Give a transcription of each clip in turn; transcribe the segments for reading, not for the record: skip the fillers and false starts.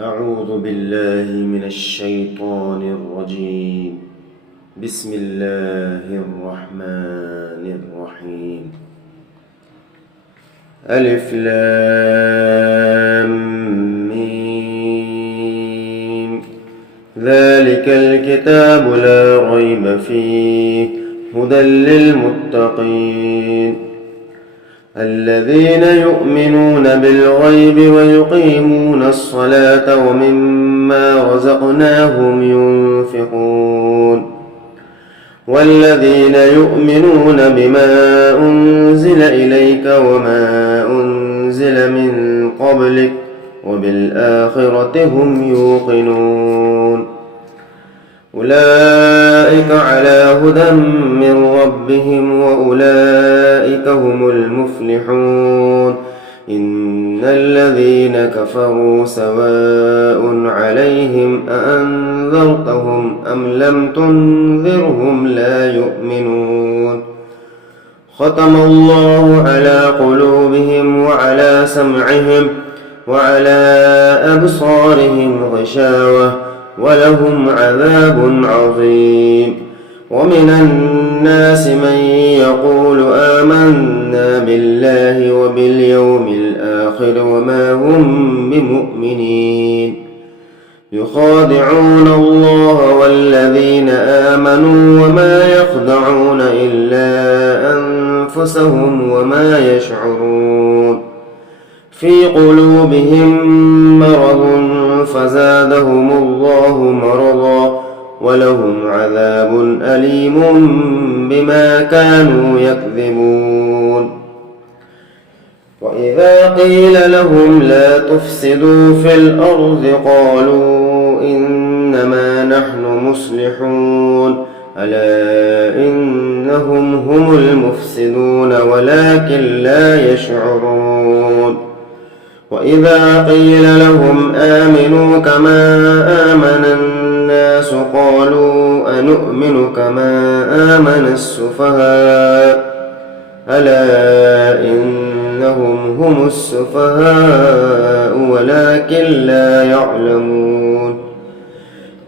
أعوذ بالله من الشيطان الرجيم. بسم الله الرحمن الرحيم. ألف لام ميم. ذلك الكتاب لا ريب فيه هدى للمتقين الذين يؤمنون بالغيب ويقيمون الصلاة ومما رزقناهم ينفقون والذين يؤمنون بما أنزل إليك وما أنزل من قبلك وبالآخرة هم يوقنون أولئك على هدى من ربهم وأولئك هم المفلحون إن الذين كفروا سواء عليهم أأنذرتهم أم لم تنذرهم لا يؤمنون ختم الله على قلوبهم وعلى سمعهم وعلى أبصارهم غشاوة ولهم عذاب عظيم ومن الناس من يقول آمنا بالله وباليوم الآخر وما هم بمؤمنين يخادعون الله والذين آمنوا وما يخدعون إلا أنفسهم وما يشعرون في قلوبهم مرض فزادهم الله مرضا ولهم عذاب أليم بما كانوا يكذبون وإذا قيل لهم لا تفسدوا في الأرض قالوا إنما نحن مصلحون ألا إنهم هم المفسدون ولكن لا يشعرون وإذا قيل لهم آمنوا كما آمن الناس قالوا أنؤمن كما آمن السفهاء ألا إنهم هم السفهاء ولكن لا يعلمون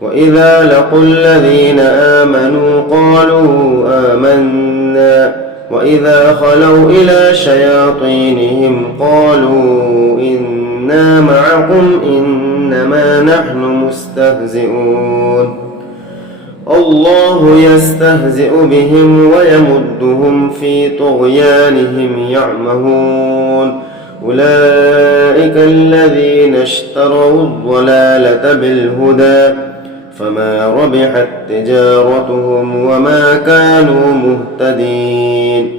وإذا لقوا الذين آمنوا قالوا آمنا وإذا خلوا إلى شياطينهم قالوا إنا معكم إنما نحن مستهزئون الله يستهزئ بهم ويمدهم في طغيانهم يعمهون أولئك الذين اشتروا الضلالة بالهدى فما ربحت تجارتهم وما كانوا مهتدين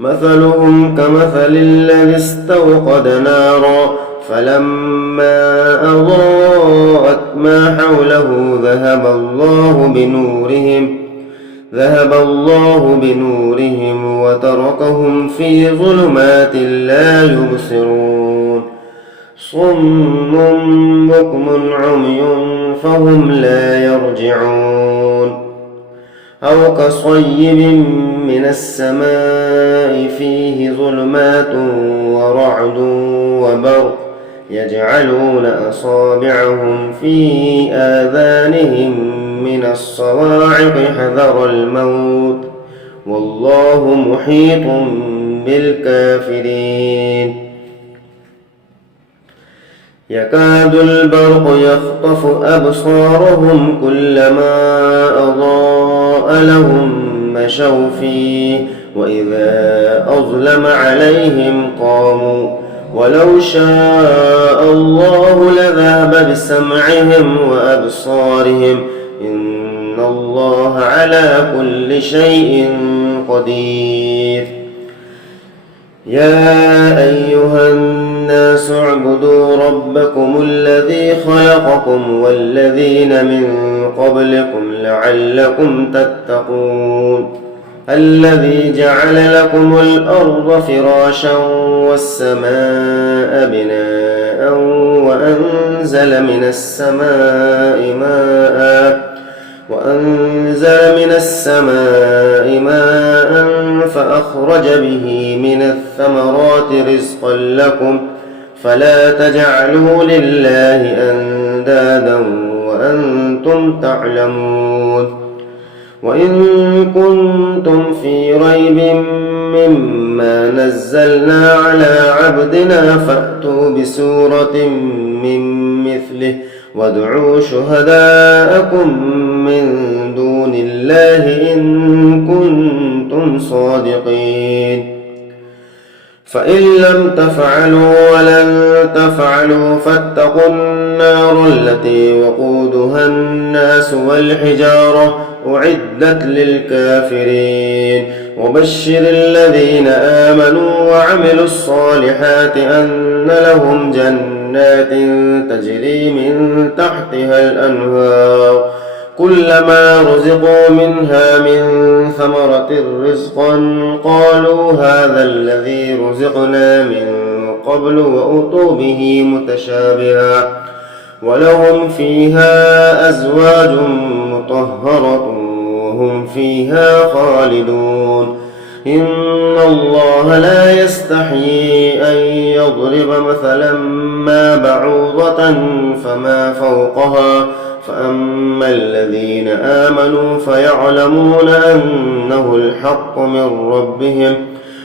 مثلهم كمثل الذي استوقد نارا فلما أضاءت ما حوله ذهب الله بنورهم وتركهم في ظلمات لا يبصرون صم بكم عمي فهم لا يرجعون أو كصيب من السماء فيه ظلمات ورعد وبرق يجعلون أصابعهم في آذانهم من الصواعق حذر الموت والله محيط بالكافرين يكاد البرق يخطف أبصارهم كلما أضاء لهم مشوا فيه وإذا أظلم عليهم قاموا ولو شاء الله لذهب بسمعهم وأبصارهم إن الله على كل شيء قدير يا أيها الناس اعبدوا ربكم الذي خلقكم والذين من قبلكم لعلكم تتقون الذي جعل لكم الأرض فراشا والسماء بناء وأنزل من السماء ماء فأخرج به من الثمرات رزقا لكم فلا تجعلوا لله كنتم تعلمون وإن كنتم في ريب مما نزلنا على عبدنا فأتوا بسورة من مثله وادعوا شهداءكم من دون الله إن كنتم صادقين فإن لم تفعلوا ولن تفعلوا فاتقوا النار التي وقودها الناس والحجارة أعدت للكافرين وبشر الذين آمنوا وعملوا الصالحات أن لهم جنات تجري من تحتها الأنهار كلما رزقوا منها من ثمرة رزقا قالوا هذا الذي رزقنا من قبل وأتوا به متشابها ولهم فيها أزواج مطهرة وهم فيها خالدون إن الله لا يستحيي أن يضرب مثلا ما بعوضة فما فوقها فأما الذين آمنوا فيعلمون أنه الحق من ربهم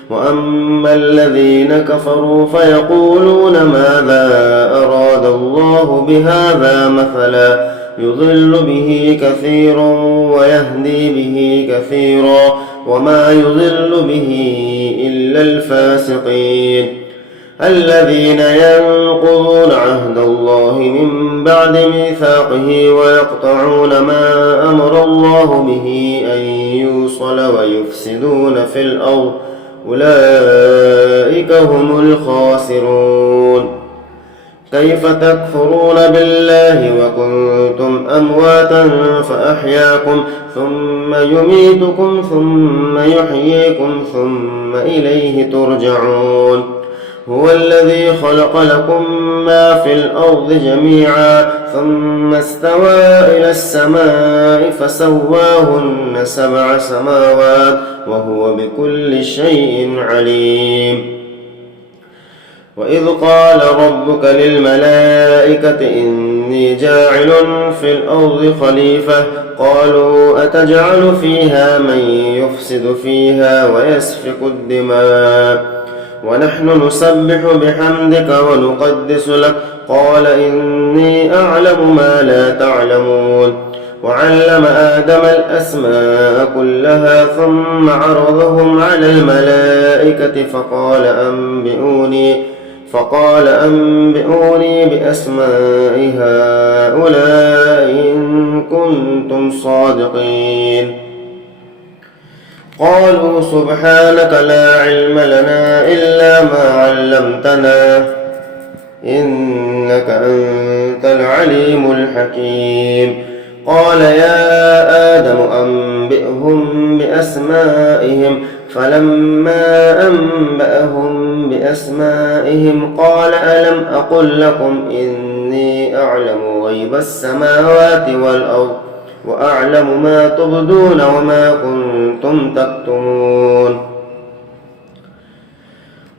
وأما الذين كفروا فيقولون ماذا أراد الله بهذا مثلا يضل به كثيرا ويهدي به كثيرا وما يضل به إلا الفاسقين الذين ينقضون عهد الله من بعد ميثاقه ويقطعون ما أمر الله به أن يوصل ويفسدون في الأرض أولئك هم الخاسرون كيف تكفرون بالله وكنتم أمواتا فأحياكم ثم يميتكم ثم يحييكم ثم إليه ترجعون هو الذي خلق لكم ما في الأرض جميعا ثم استوى إلى السماء فسواهن 7 سماوات وهو بكل شيء عليم وإذ قال ربك للملائكة إني جاعل في الأرض خليفة قالوا أتجعل فيها من يفسد فيها ويسفك الدماء ونحن نسبح بحمدك ونقدس لك قال إني أعلم ما لا تعلمون وعلم آدم الأسماء كلها ثم عرضهم على الملائكة فقال أنبئوني بأسماء هؤلاء إن كنتم صادقين قالوا سبحانك لا علم لنا إلا ما علمتنا إنك أنت العليم الحكيم قال يا آدم أنبئهم بأسمائهم فلما أنبأهم بأسمائهم قال ألم أقل لكم إني أعلم غيب السماوات والأرض وأعلم ما تبدون وما كنتم تكتمون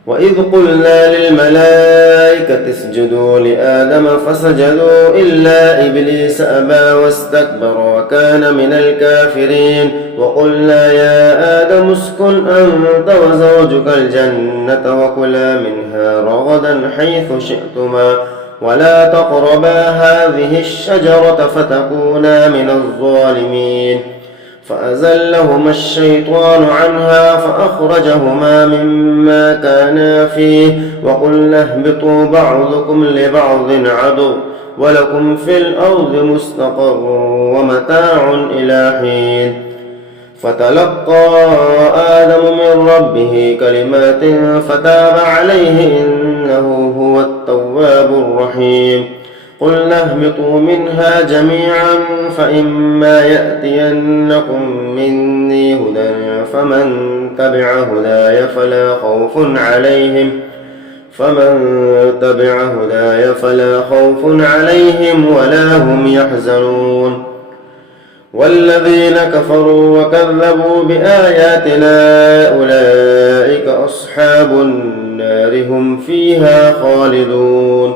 وإذ قلنا للملائكة اسجدوا لآدم فسجدوا إلا إبليس أبى واستكبر وكان من الكافرين وقلنا يا آدم اسكن أنت وزوجك الجنة وكلا منها رغدا حيث شئتما ولا تقربا هذه الشجرة فتكونا من الظالمين فأزلهما الشيطان عنها فأخرجهما مما كانا فيه وقلنا اهبطوا بعضكم لبعض عدو ولكم في الأرض مستقر ومتاع إلى حين فتلقى آدم من ربه كلمات فتاب عليه إنه هو التواب الرحيم قلنا اهبطوا منها جميعا فإما يأتينكم مني هدى فمن تبع هداي فلا خوف عليهم ولا هم يحزنون والذين كفروا وكذبوا بآياتنا أولئك أصحاب النار هم فيها خالدون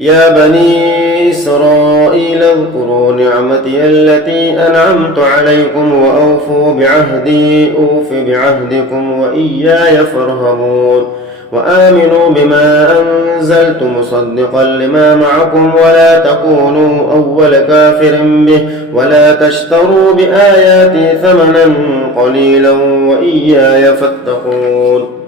يا بني إسرائيل اذكروا نعمتي التي أنعمت عليكم وأوفوا بعهدي أوف بعهدكم وإياي فارهبون وآمنوا بما أنزلت مصدقا لما معكم ولا تكونوا أول كافر به ولا تشتروا بآياتي ثمنا قليلا وإياي فاتقون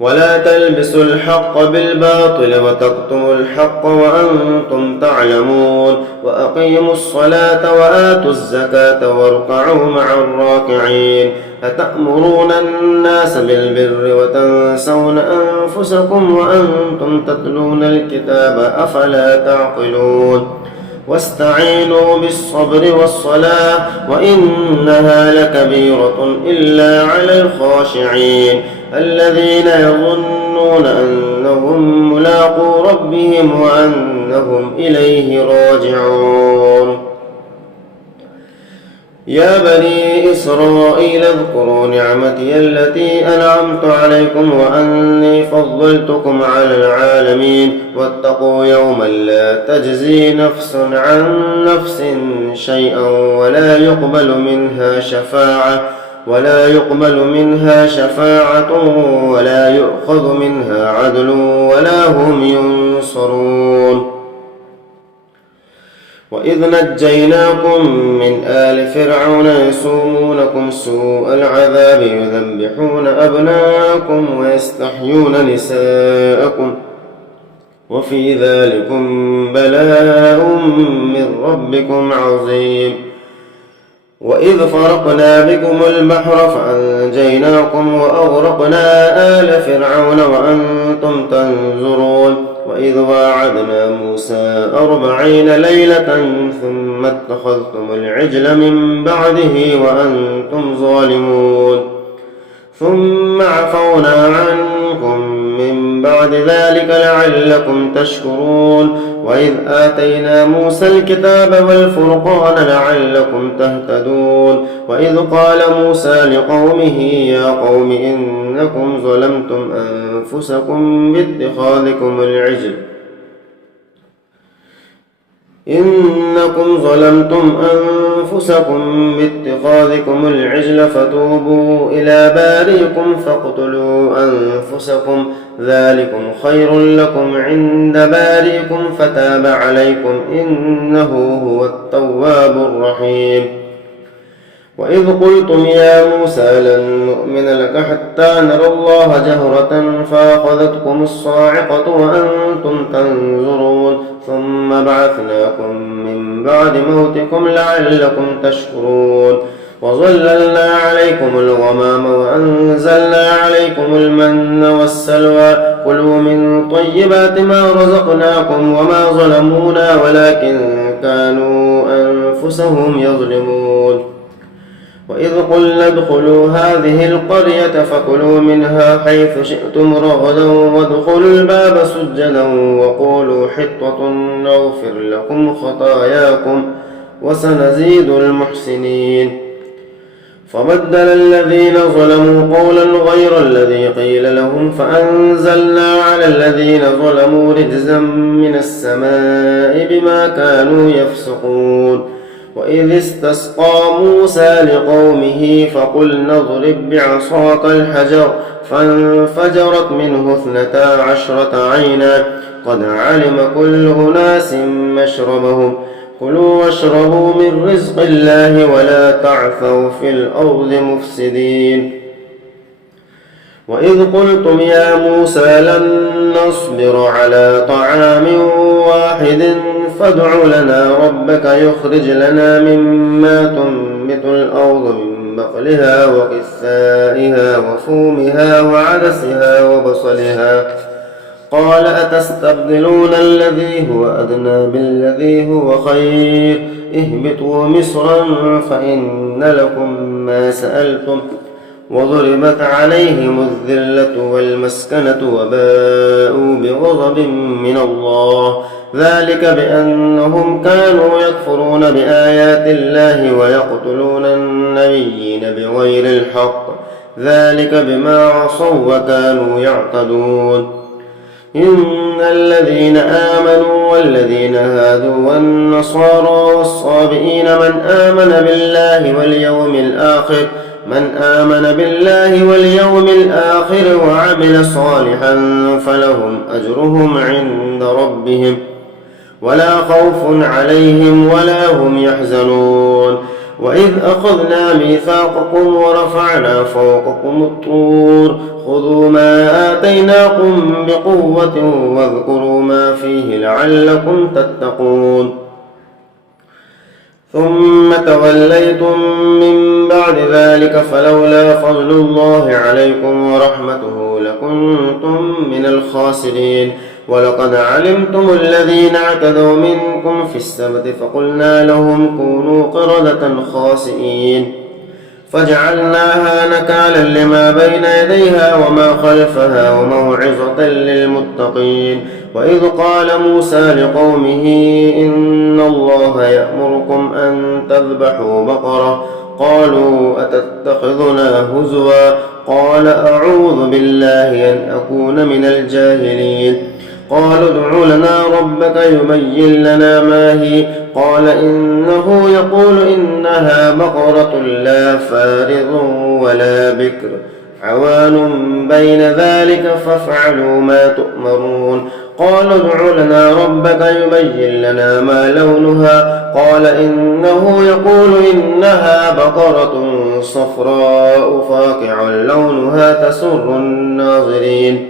ولا تلبسوا الحق بالباطل وتكتموا الحق وأنتم تعلمون وأقيموا الصلاة وآتوا الزكاة واركعوا مع الراكعين أتأمرون الناس بالبر وتنسون أنفسكم وأنتم تتلون الكتاب أفلا تعقلون واستعينوا بالصبر والصلاة وإنها لكبيرة إلا على الخاشعين الذين يظنون أنهم ملاقو ربهم وأنهم إليه راجعون يا بني إسرائيل اذكروا نعمتي التي أنعمت عليكم وأني فضلتكم على العالمين واتقوا يوما لا تجزي نفس عن نفس شيئا ولا يقبل منها شفاعة ولا يؤخذ منها عدل ولا هم ينصرون وإذ نجيناكم من آل فرعون يسومونكم سوء العذاب يذبحون أبناءكم ويستحيون نساءكم وفي ذلكم بلاء من ربكم عظيم وإذ فرقنا بكم البحر فأنجيناكم وأغرقنا آل فرعون وأنتم تنظرون وإذ واعدنا موسى 40 ليلة ثم اتخذتم العجل من بعده وأنتم ظالمون ثم عفونا عنكم من بعد ذلك لعلكم تشكرون وإذ آتينا موسى الكتاب والفرقان لعلكم تهتدون وإذ قال موسى لقومه يا قوم إنكم ظلمتم أنفسكم باتخاذكم العجل فتوبوا إلى بارئكم فاقتلوا أنفسكم ذلكم خير لكم عند بارئكم فتاب عليكم إنه هو التواب الرحيم وإذ قلتم يا موسى لن نؤمن لك حتى نرى الله جهرة فأخذتكم الصاعقة وأنتم تنظرون ثم بعثناكم من بعد موتكم لعلكم تشكرون وظللنا عليكم الغمام وأنزلنا عليكم المن والسلوى كلوا من طيبات ما رزقناكم وما ظلمونا ولكن كانوا أنفسهم يظلمون وإذ قلنا ادخلوا هذه القرية فكلوا منها حيث شئتم رغدا وادخلوا الباب سجدا وقولوا حطة نغفر لكم خطاياكم وسنزيد المحسنين فبدل الذين ظلموا قولا غير الذي قيل لهم فأنزلنا على الذين ظلموا رجزا من السماء بما كانوا يفسقون وإذ استسقى موسى لقومه فقلنا اضرب بعصاك الحجر فانفجرت منه 12 عينا قد علم كل أناس مشربهم كلوا واشربوا من رزق الله ولا تعثوا في الأرض مفسدين وإذ قلتم يا موسى لن نصبر على طعام واحد فادع لنا ربك يخرج لنا مما تنبت الأرض من بقلها وقثائها وفومها وعدسها وبصلها قال أتستبدلون الذي هو أدنى بالذي هو خير اهبطوا مصرا فإن لكم ما سألتم وضربت عليهم الذلة والمسكنة وباءوا بغضب من الله ذلك بأنهم كانوا يكفرون بآيات الله ويقتلون النبيين بغير الحق ذلك بما عصوا وكانوا يعتدون إن الذين آمنوا والذين هادوا والنصارى والصابئين من آمن بالله واليوم الآخر وعمل صالحا فلهم أجرهم عند ربهم ولا خوف عليهم ولا هم يحزنون. وإذ أخذنا ميثاقكم ورفعنا فوقكم الطور خذوا ما آتيناكم بقوة واذكروا ما فيه لعلكم تتقون. ثم توليتم من بعد ذلك فلولا فضل الله عليكم ورحمته لكنتم من الخاسرين. ولقد علمتم الذين اعتدوا منكم في السبت فقلنا لهم كونوا قردة خاسئين فجعلناها نكالا لما بين يديها وما خلفها وموعظة للمتقين. وإذ قال موسى لقومه إن الله يأمركم أن تذبحوا بقرة قالوا أتتخذنا هزوا قال أعوذ بالله أن أكون من الجاهلين. قالوا ادع لنا ربك يبين لنا ما هي قال إنه يقول إنها بقرة لا فارض ولا بكر عوان بين ذلك فافعلوا ما تؤمرون. قالوا ادع لنا ربك يبين لنا ما لونها قال إنه يقول إنها بقرة صفراء فاقع لونها تسر الناظرين.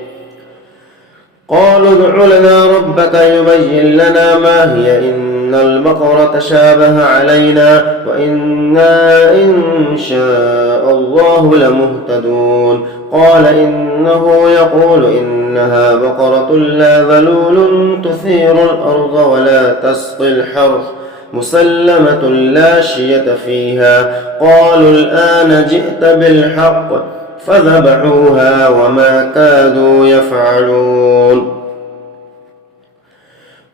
قالوا ادع لنا ربك يبين لنا ما هي إن البقرة شابه علينا وإنا إن شاء الله لمهتدون. قال إنه يقول إنها بقرة لا ذلول تثير الأرض ولا تسقي الحرث مسلمة لا شية فيها. قالوا الآن جئت بالحق فذبحوها وما كادوا يفعلون.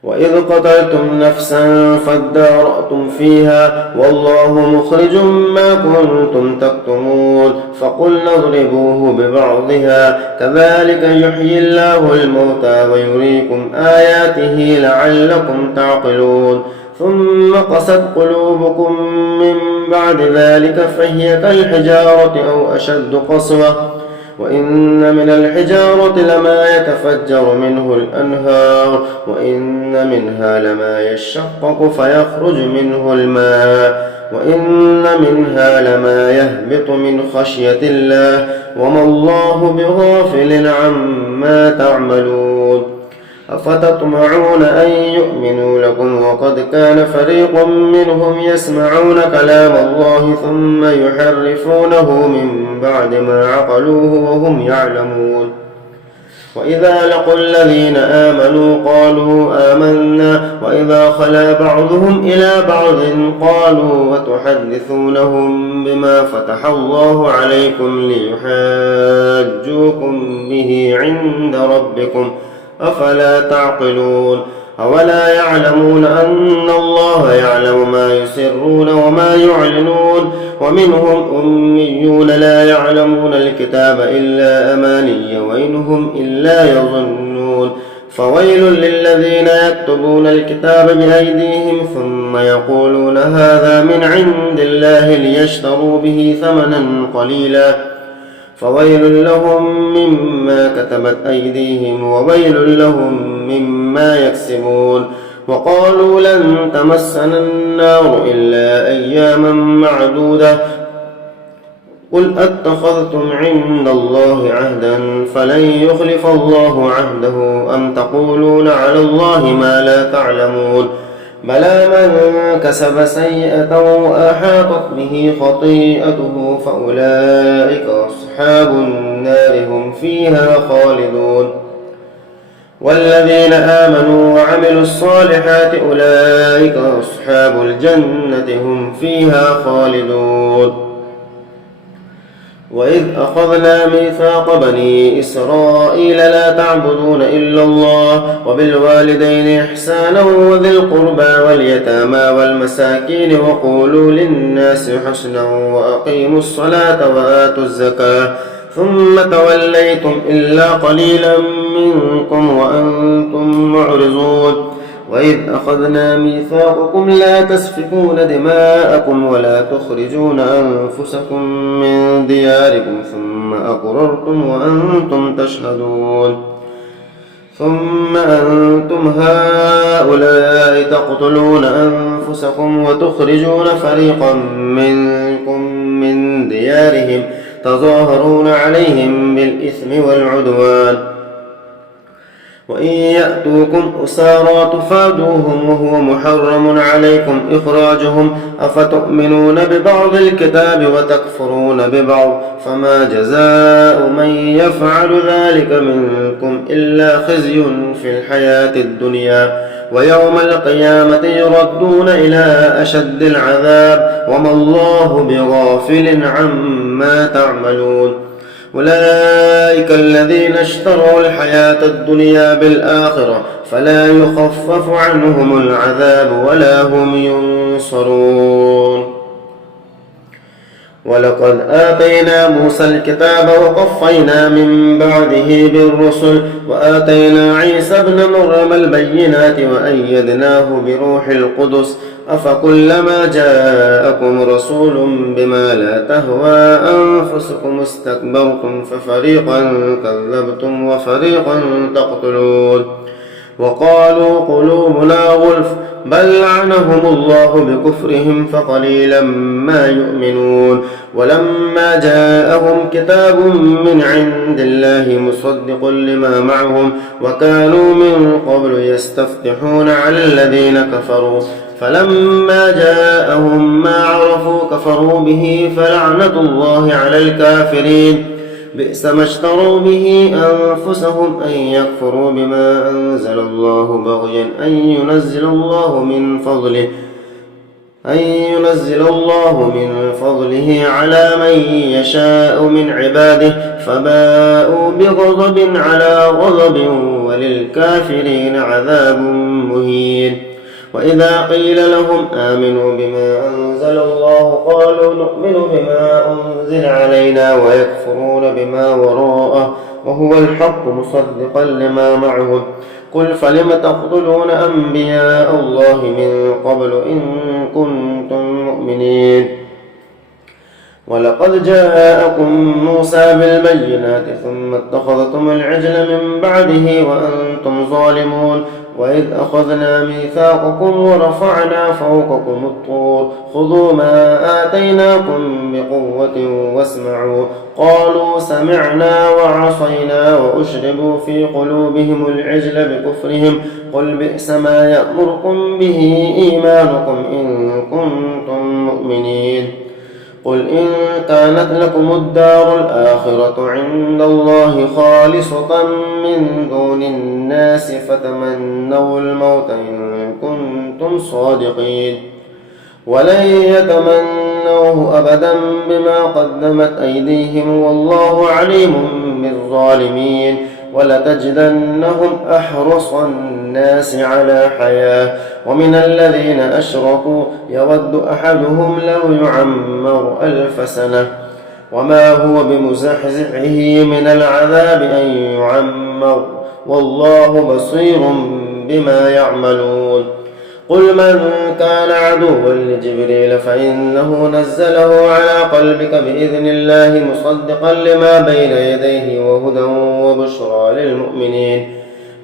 وإذ قتلتم نفسا فادارأتم فيها والله مخرج ما كنتم تكتمون فقلنا اضربوه ببعضها كذلك يحيي الله الموتى ويريكم آياته لعلكم تعقلون. ثم قست قلوبكم من بعد ذلك فهي كالحجارة أو أشد قسوة وإن من الحجارة لما يتفجر منه الأنهار وإن منها لما يشقق فيخرج منه الماء وإن منها لما يهبط من خشية الله وما الله بغافل عما تعملون. أفتطمعون أن يؤمنوا لكم وقد كان فريق منهم يسمعون كلام الله ثم يحرفونه من بعد ما عقلوه وهم يعلمون. وإذا لقوا الذين آمنوا قالوا آمنا وإذا خلا بعضهم إلى بعض قالوا وتحدثونهم بما فتح الله عليكم ليحاجوكم به عند ربكم أفلا تعقلون. أولا يعلمون أن الله يعلم ما يسرون وما يعلنون ومنهم أميون لا يعلمون الكتاب إلا أماني وإنهم إلا يظنون. فويل للذين يكتبون الكتاب بأيديهم ثم يقولون هذا من عند الله ليشتروا به ثمنا قليلا فويل لهم مما كتبت أيديهم وويل لهم مما يكسبون. وقالوا لن تمسنا النار إلا أياما معدودة قل أتخذتم عند الله عهدا فلن يخلف الله عهده أم تقولون على الله ما لا تعلمون. بلى من كسب سيئة وأحاطت به خطيئته فأولئك أصحاب النار هم فيها خالدون. والذين آمنوا وعملوا الصالحات أولئك أصحاب الجنة هم فيها خالدون. وإذ أخذنا ميثاق بني إسرائيل لا تعبدون إلا الله وبالوالدين إحسانا وذي القربى واليتامى والمساكين وقولوا للناس حسنا وأقيموا الصلاة وآتوا الزكاة ثم توليتم إلا قليلا منكم وأنتم معرضون وإذ أخذنا ميثاقكم لا تسفكون دماءكم ولا تخرجون أنفسكم من دياركم ثم أقررتم وأنتم تشهدون ثم أنتم هؤلاء تقتلون أنفسكم وتخرجون فريقا منكم من ديارهم تظاهرون عليهم بالإثم والعدوان وإن يأتوكم أسارى تفادوهم وهو محرم عليكم إخراجهم أفتؤمنون ببعض الكتاب وتكفرون ببعض فما جزاء من يفعل ذلك منكم إلا خزي في الحياة الدنيا ويوم القيامة يردون إلى أشد العذاب وما الله بغافل عما تعملون أولئك الذين اشتروا الحياة الدنيا بالآخرة فلا يخفف عنهم العذاب ولا هم ينصرون ولقد آتينا موسى الكتاب وقفينا من بعده بالرسل وآتينا عيسى ابن مريم البينات وأيدناه بروح القدس أفكلما جاءكم رسول بما لا تهوى أنفسكم استكبرتم ففريقا كذبتم وفريقا تقتلون وقالوا قلوبنا غلف بل لعنهم الله بكفرهم فقليلا ما يؤمنون ولما جاءهم كتاب من عند الله مصدق لما معهم وكانوا من قبل يستفتحون على الذين كفروا فلما جاءهم ما عرفوا كفروا به فلعنة الله على الكافرين بئس ما اشتروا به أنفسهم أن يكفروا بما أنزل الله بغيا أن ينزل الله من فضله على من يشاء من عباده فباءوا بغضب على غضب وللكافرين عذاب مهين وإذا قيل لهم آمنوا بما أنزل الله قالوا نؤمن بما أنزل علينا ويكفرون بما وراءه وهو الحق مصدقا لما معهم قل فلم تقتلون أنبياء الله من قبل إن كنتم مؤمنين ولقد جاءكم موسى بالبينات ثم اتخذتم العجل من بعده وأنتم ظالمون وإذ أخذنا ميثاقكم ورفعنا فوقكم الطور خذوا ما آتيناكم بقوة واسمعوا قالوا سمعنا وعصينا وأشربوا في قلوبهم العجل بكفرهم قل بئس ما يأمركم به إيمانكم إن كنتم مؤمنين قل إن كانت لكم الدار الآخرة عند الله خالصة من دون الناس فتمنوا الموت إن كنتم صادقين ولن يتمنوه أبدا بما قدمت أيديهم والله عليم بالظالمين ولتجدنهم أحرص الناس على حياة ومن الذين أشركوا يود أحدهم لو يعمر 1000 سنة وما هو بمزحزحه من العذاب أن يعمر والله بصير بما يعملون قل من كان عدوا لجبريل فإنه نزله على قلبك بإذن الله مصدقا لما بين يديه وهدى وبشرى للمؤمنين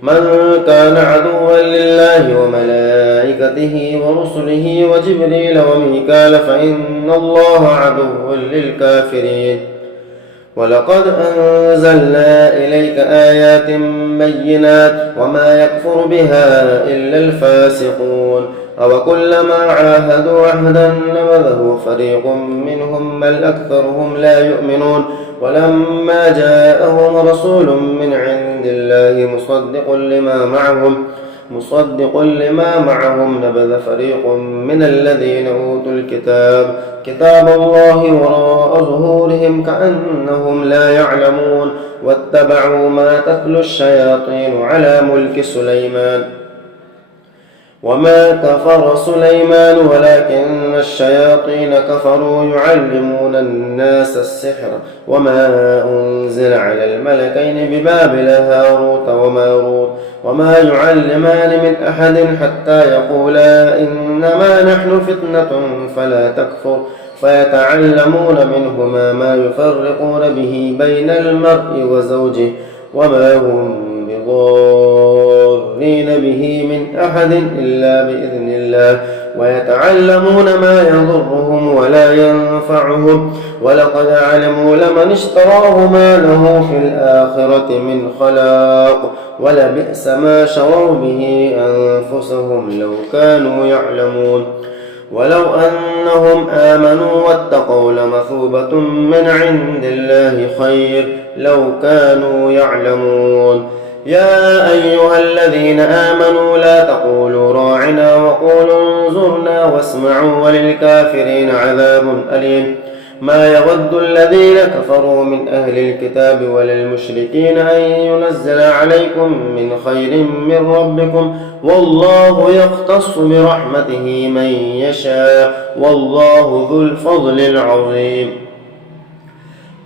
من كان عدوا لله وملائكته ورسله وجبريل وميكال فإن الله عدو للكافرين ولقد أنزلنا إليك آيات بينات وما يكفر بها إلا الفاسقون أوكلما عاهدوا عهدا نبذه فريق منهم بل أكثرهم لا يؤمنون ولما جاءهم رسول من عند الله مصدق لما معهم نبذ فريق من الذين أوتوا الكتاب كتاب الله وراء ظهورهم كأنهم لا يعلمون واتبعوا ما تتلو الشياطين على ملك سليمان وما كفر سليمان ولكن الشياطين كفروا يعلمون الناس السحر وما أنزل على الملكين ببابل هاروت وماروت وما يعلمان من أحد حتى يقولا إنما نحن فتنة فلا تكفر فيتعلمون منهما ما يفرقون به بين المرء وزوجه وما هم بضارين به من أحد إلا بإذن الله ويتعلمون ما يضرهم ولا ينفعهم ولقد علموا لمن اشتراه ما له في الآخرة من خلاق ولبئس ما شروا به أنفسهم لو كانوا يعلمون ولو أنهم آمنوا واتقوا لمثوبة من عند الله خير لو كانوا يعلمون يا أيها الذين آمنوا لا تقولوا راعنا وقولوا انظرنا واسمعوا وللكافرين عذاب أليم ما يود الذين كفروا من أهل الكتاب وللمشركين أن ينزل عليكم من خير من ربكم والله يختص برحمته من يشاء والله ذو الفضل العظيم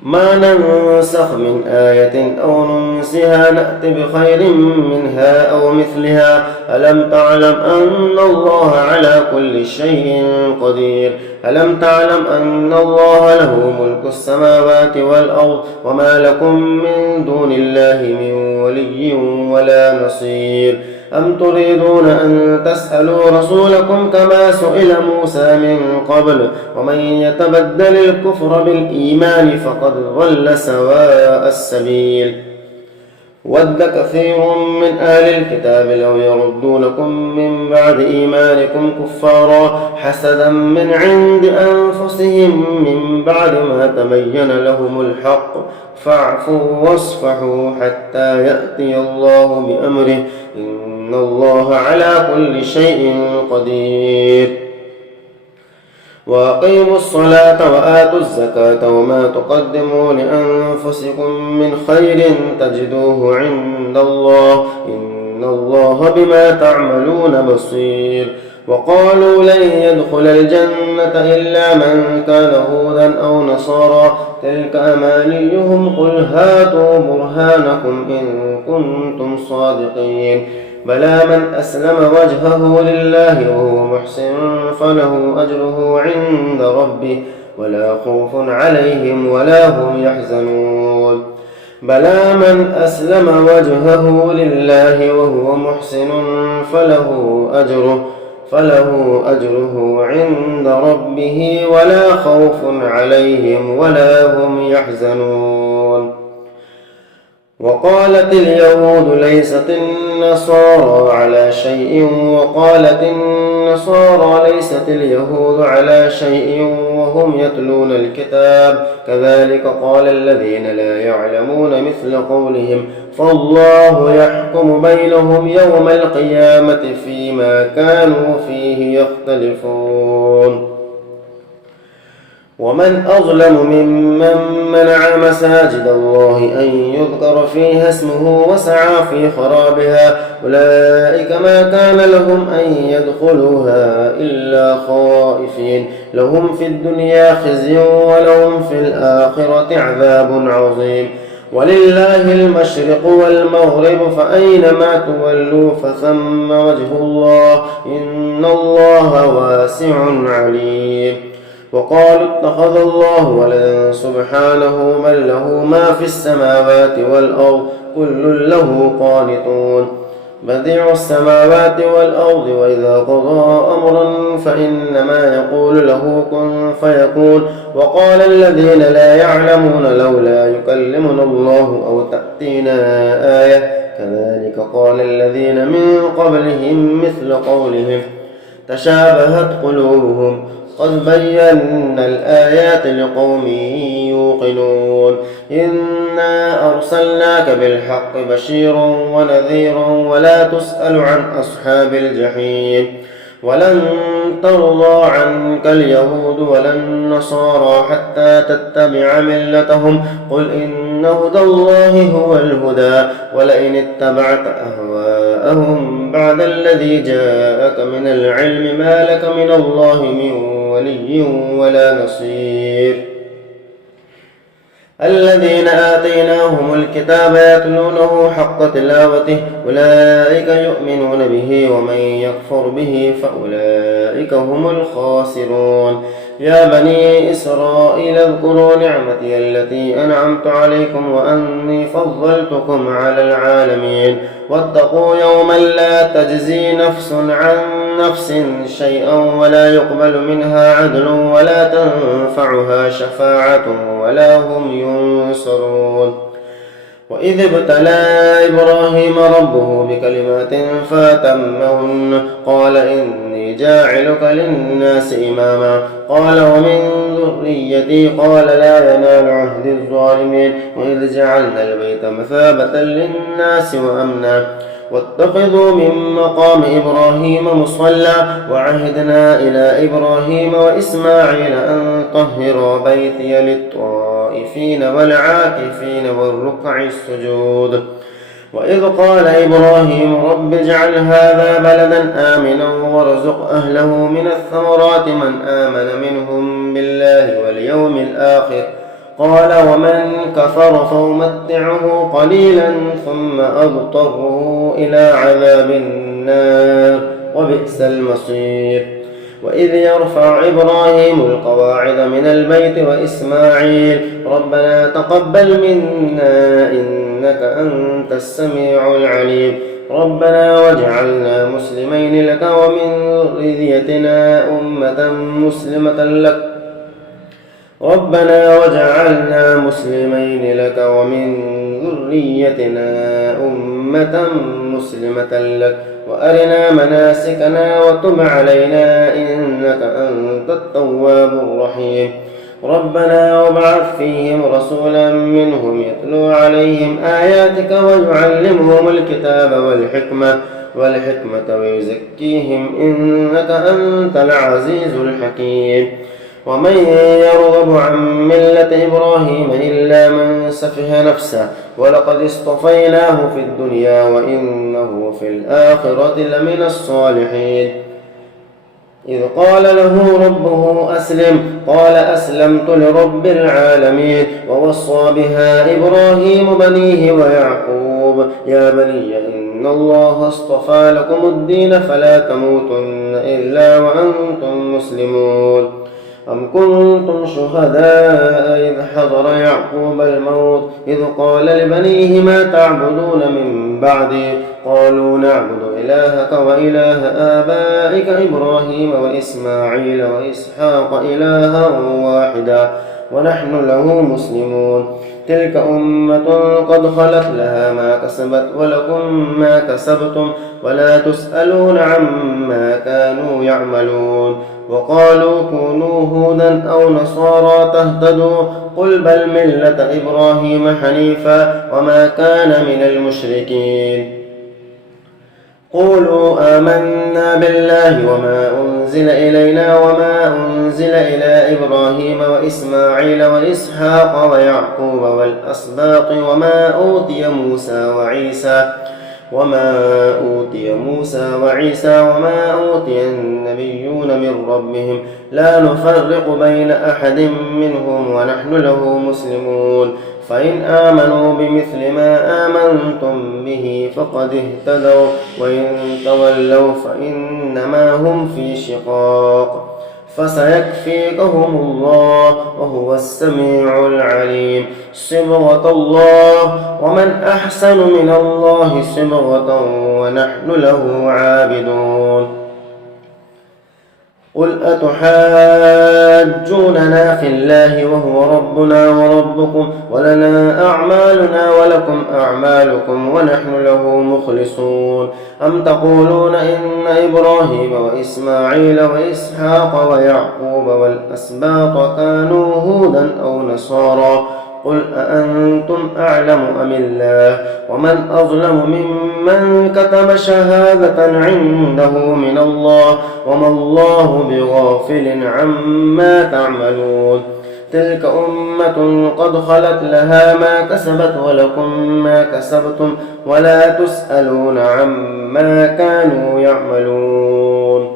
ما ننسخ من آية أو ننسها نأت بخير منها أو مثلها ألم تعلم أن الله على كل شيء قدير ألم تعلم أن الله له ملك السماوات والأرض وما لكم من دون الله من ولي ولا نصير أم تريدون أن تسألوا رسولكم كما سئل موسى من قبل ومن يتبدل الكفر بالإيمان فقد ضل سواء السبيل ود كثير من أهل الكتاب لو يردونكم من بعد إيمانكم كفارا حسدا من عند أنفسهم من بعد ما تبين لهم الحق فاعفوا واصفحوا حتى يأتي الله بأمره إن الله على كل شيء قدير وأقيموا الصلاة وآتوا الزكاة وما تقدموا لأنفسكم من خير تجدوه عند الله إن الله بما تعملون بصير وقالوا لن يدخل الجنة إلا من كان هودا أو نصارى تلك أمانيهم قل هاتوا برهانكم إن كنتم صادقين بلى من أسلم وجهه لله وهو محسن فله أجره عند ربه ولا خوف عليهم ولا هم يحزنون بلى من أسلم وجهه لله وهو محسن فله أجره عند ربه ولا خوف عليهم ولا هم يحزنون وقالت اليهود ليست النصارى على شيء وقالت النصارى ليست اليهود على شيء وهم يتلون الكتاب كذلك قال الذين لا يعلمون مثل قولهم فالله يحكم بينهم يوم القيامة فيما كانوا فيه يختلفون ومن أظلم ممن منع مساجد الله أن يذكر فيها اسمه وسعى في خرابها أولئك ما كان لهم أن يدخلوها إلا خائفين لهم في الدنيا خزي ولهم في الآخرة عذاب عظيم ولله المشرق والمغرب فأينما تولوا فثم وجه الله إن الله واسع عليم وقالوا اتخذ الله ولدا سبحانه بل له ما في السماوات والأرض كل له قانتون بديع السماوات والأرض وإذا قضى أمرا فإنما يقول له كن فيكون وقال الذين لا يعلمون لولا يكلمنا الله أو تأتينا آية كذلك قال الذين من قبلهم مثل قولهم تشابهت قلوبهم قد بينا الآيات لقوم يوقنون إنا أرسلناك بالحق بشيرا ونذيرا ولا تسأل عن أصحاب الجحيم ولن ترضى عنك اليهود ولا النصارى حتى تتبع ملتهم قل إن هدى الله هو الهدى ولئن اتبعت أهواءهم بعد الذي جاءك من العلم ما لك من الله من ولي ولا نصير. الذين آتيناهم الكتاب يتلونه حق تلاوته أولئك يؤمنون به ومن يكفر به فأولئك هم الخاسرون. يا بني إسرائيل اذكروا نعمتي التي أنعمت عليكم وأني فضلتكم على العالمين واتقوا يوما لا تجزي نفس عن نفس شيئا ولا يقبل منها عدل ولا تنفعها شفاعة ولا هم ينصرون. وإذ ابتلى إبراهيم ربه بكلمات فأتمهن قال إني جاعلك للناس إماما قال ومن ذريتي قال لا ينال عهد الظالمين. وإذ جعلنا البيت مثابة للناس وأمنا واتخذوا من مقام إبراهيم مصلى وعهدنا إلى إبراهيم وإسماعيل أن طهرا بيتي للطائفين والعاكفين والركع السجود. وإذ قال إبراهيم رب اجعل هذا بلدا آمنا وارزق أهله من الثمرات من آمن منهم بالله واليوم الآخر قال ومن كفر فأمتعه قليلا ثم أضطره إلى عذاب النار وبئس المصير. وإذ يرفع إبراهيم القواعد من البيت وإسماعيل ربنا تقبل منا إنك أنت السميع العليم ربنا واجعلنا مسلمين لك ومن ذريتنا أمة مسلمة لك ربنا واجعلنا مسلمين لك ومن ذريتنا أمة مسلمة لك وأرنا مناسكنا وتب علينا إنك أنت التواب الرحيم ربنا وابعث فيهم رسولا منهم يتلو عليهم آياتك ويعلمهم الكتاب والحكمة ويزكيهم إنك أنت العزيز الحكيم. ومن يرغب عن ملة إبراهيم إلا من سفه نفسه ولقد اصطفيناه في الدنيا وإنه في الآخرة لمن الصالحين. إذ قال له ربه أسلم قال أسلمت لرب العالمين ووصى بها إبراهيم بنيه ويعقوب يا بني إن الله اصطفى لكم الدين فلا تموتن إلا وأنتم مسلمون. أم كنتم شهداء إذ حضر يعقوب الموت إذ قال لبنيه ما تعبدون من بعدي قالوا نعبد إلهك وإله آبائك إبراهيم وإسماعيل وإسحاق إلها واحدا ونحن له مسلمون. تلك أمة قد خلت لها ما كسبت ولكم ما كسبتم ولا تسألون عما كانوا يعملون. وقالوا كونوا هودا أو نصارى تهتدوا قل بل ملة إبراهيم حنيفا وما كان من المشركين. قولوا آمنا بالله وما أنزل إلينا وما أنزل إلى إبراهيم وإسماعيل وإسحاق ويعقوب والأسباط وما أوتي موسى وعيسى وما أوتي النبيون من ربهم لا نفرق بين أحد منهم ونحن له مسلمون. فإن آمنوا بمثل ما آمنتم به فقد اهتدوا وإن تولوا فإنما هم في شقاق فسيكفيكهم الله وهو السميع العليم. صبغة الله ومن أحسن من الله صبغة ونحن له عابدون. قل أتحاجوننا في الله وهو ربنا وربكم ولنا أعمالنا ولكم أعمالكم ونحن له مخلصون. أم تقولون إن إبراهيم وإسماعيل وإسحاق ويعقوب والأسباط كانوا هودا أو نصارى قل أأنتم أعلم أم الله ومن أظلم ممن كتم شهادة عنده من الله وما الله بغافل عما تعملون. تلك أمة قد خلت لها ما كسبت ولكم ما كسبتم ولا تسألون عما كانوا يعملون.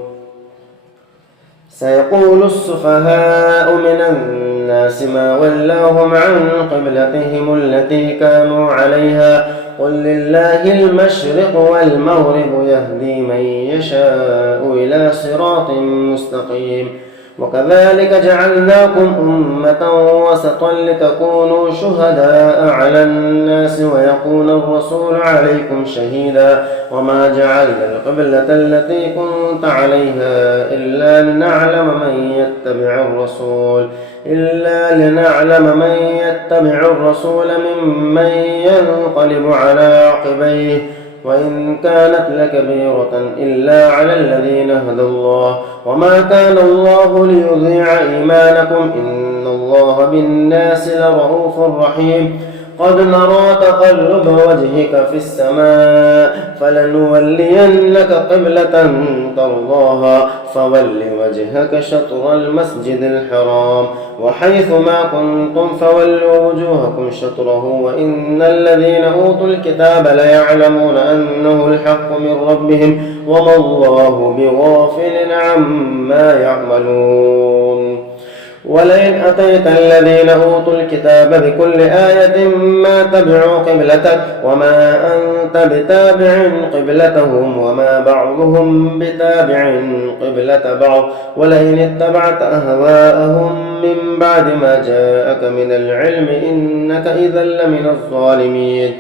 سيقول السفهاء من الناس ما ولاهم عن قبلتهم التي كانوا عليها قل لله المشرق والمغرب يهدي من يشاء إلى صراط مستقيم. وكذلك جعلناكم أمة وسطا لتكونوا شهداء على الناس ويكون الرسول عليكم شهيدا وما جعلنا القبلة التي كنت عليها إلا لنعلم من يتبع الرسول ممن ينقلب على عقبيه وإن كانت لكبيرة إلا على الذين هدى الله وما كان الله ليضيع إيمانكم إن الله بالناس لرؤوف رحيم. قد نرى تقلب وجهك في السماء فلنولينك قبلة ترضاها فول وجهك شطر المسجد الحرام وحيث ما كنتم فولوا وجوهكم شطره وإن الذين أوتوا الكتاب ليعلمون أنه الحق من ربهم وما الله بغافل عما يعملون. ولئن أتيت الذين أوتوا الكتاب بكل آية ما تبعوا قبلتك وما أنت بتابع قبلتهم وما بعضهم بتابع قبلة بعض ولئن اتبعت أهواءهم من بعد ما جاءك من العلم إنك إذا لمن الظالمين.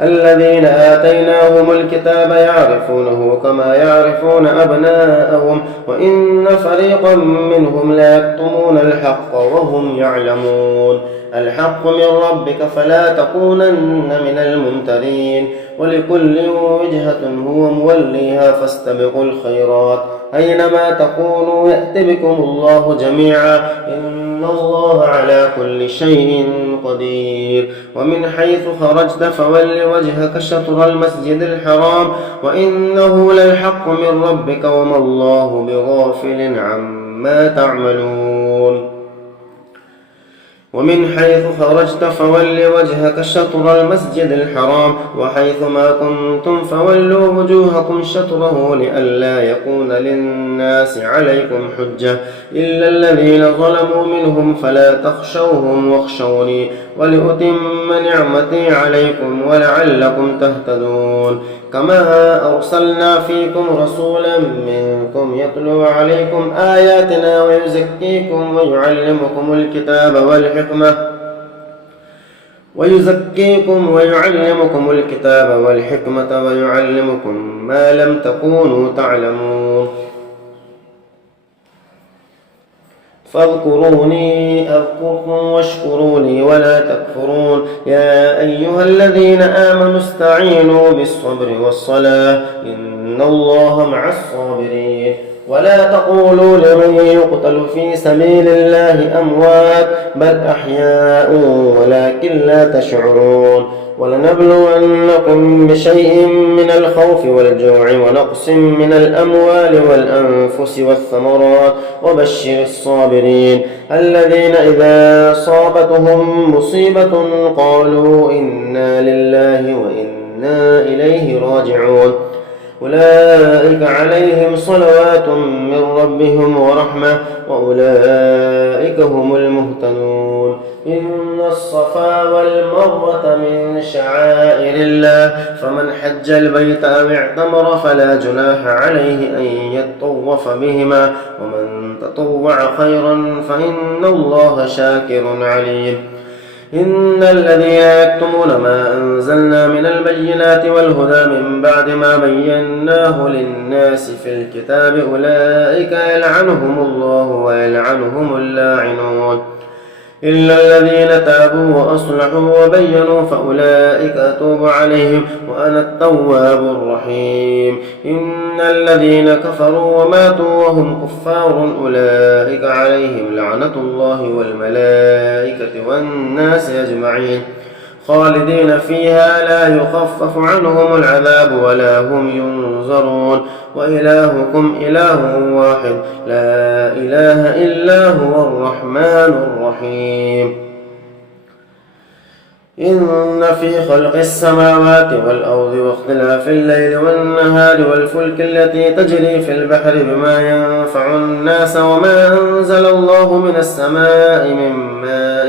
الذين آتيناهم الكتاب يعرفونه كما يعرفون أبناءهم وإن فريقا منهم لا يكتمون الحق وهم يعلمون. الحق من ربك فلا تكونن من الممترين ولكل وجهة هو موليها فاستبقوا الخيرات أينما تكونوا يأت بكم الله جميعا إن الله على كل شيء قدير. ومن حيث خرجت فول وجهك شطر المسجد الحرام وإنه للحق من ربك وما الله بغافل عما تعملون. ومن حيث خرجت فول وجهك شطر المسجد الحرام وحيث ما كنتم فولوا وجوهكم شطره لئلا يكون للناس عليكم حجة إلا الذين ظلموا منهم فلا تخشوهم واخشوني ولأتم نعمتي عليكم ولعلكم تهتدون. كما أرسلنا فيكم رسولا منكم يتلو عليكم آياتنا ويزكيكم ويعلمكم الكتاب والحكمة ويعلمكم ما لم تكونوا تعلمون. فاذكروني أذكركم واشكروا لي ولا تكفرون. يا أيها الذين آمنوا استعينوا بالصبر والصلاة إن الله مع الصابرين. ولا تقولوا لمن يقتل في سبيل الله أموات بل أحياء ولكن لا تشعرون. ولنبلونكم بشيء من الخوف والجوع ونقص من الأموال والأنفس والثمرات وبشر الصابرين الذين إذا أصابتهم مصيبة قالوا إنا لله وإنا إليه راجعون. أولئك عليهم صلوات من ربهم ورحمة وأولئك هم المهتدون. إن الصفا والمروة من شعائر الله فمن حج البيت أو اعتمر فلا جناح عليه أن يطوف بهما ومن تطوع خيرا فإن الله شاكر عليم. إن الذين يكتمون ما أنزلنا من البينات والهدى من بعد ما بيناه للناس في الكتاب أولئك يلعنهم الله ويلعنهم اللاعنون إلا الذين تابوا وأصلحوا وبينوا فأولئك أتوب عليهم وأنا التواب الرحيم. إن الذين كفروا وماتوا وهم كفار أولئك عليهم لعنة الله والملائكة والناس أجمعين خالدين فيها لا يخفف عنهم العذاب ولا هم ينظرون وإلهكم إله واحد لا إله إلا هو الرحمن الرحيم إن في خلق السماوات والأرض واختلاف الليل والنهار والفلك التي تجري في البحر بما ينفع الناس وما أنزل الله من السماء من ماء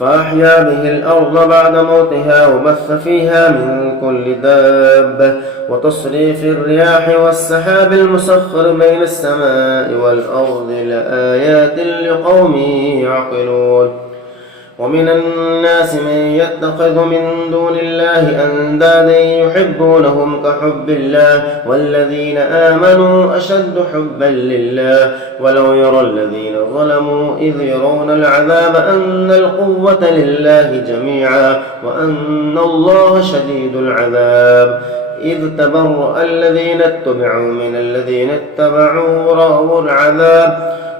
فأحيا به الأرض بعد موتها وبث فيها من كل دابة وتصريف الرياح والسحاب المسخر بين السماء والأرض لآيات لقوم يعقلون ومن الناس من يتخذ من دون الله أندادا يحبونهم كحب الله والذين آمنوا أشد حبا لله ولو يرى الذين ظلموا إذ يرون العذاب أن القوة لله جميعا وأن الله شديد العذاب إذ تبرأ الذين اتبعوا من الذين اتبعوا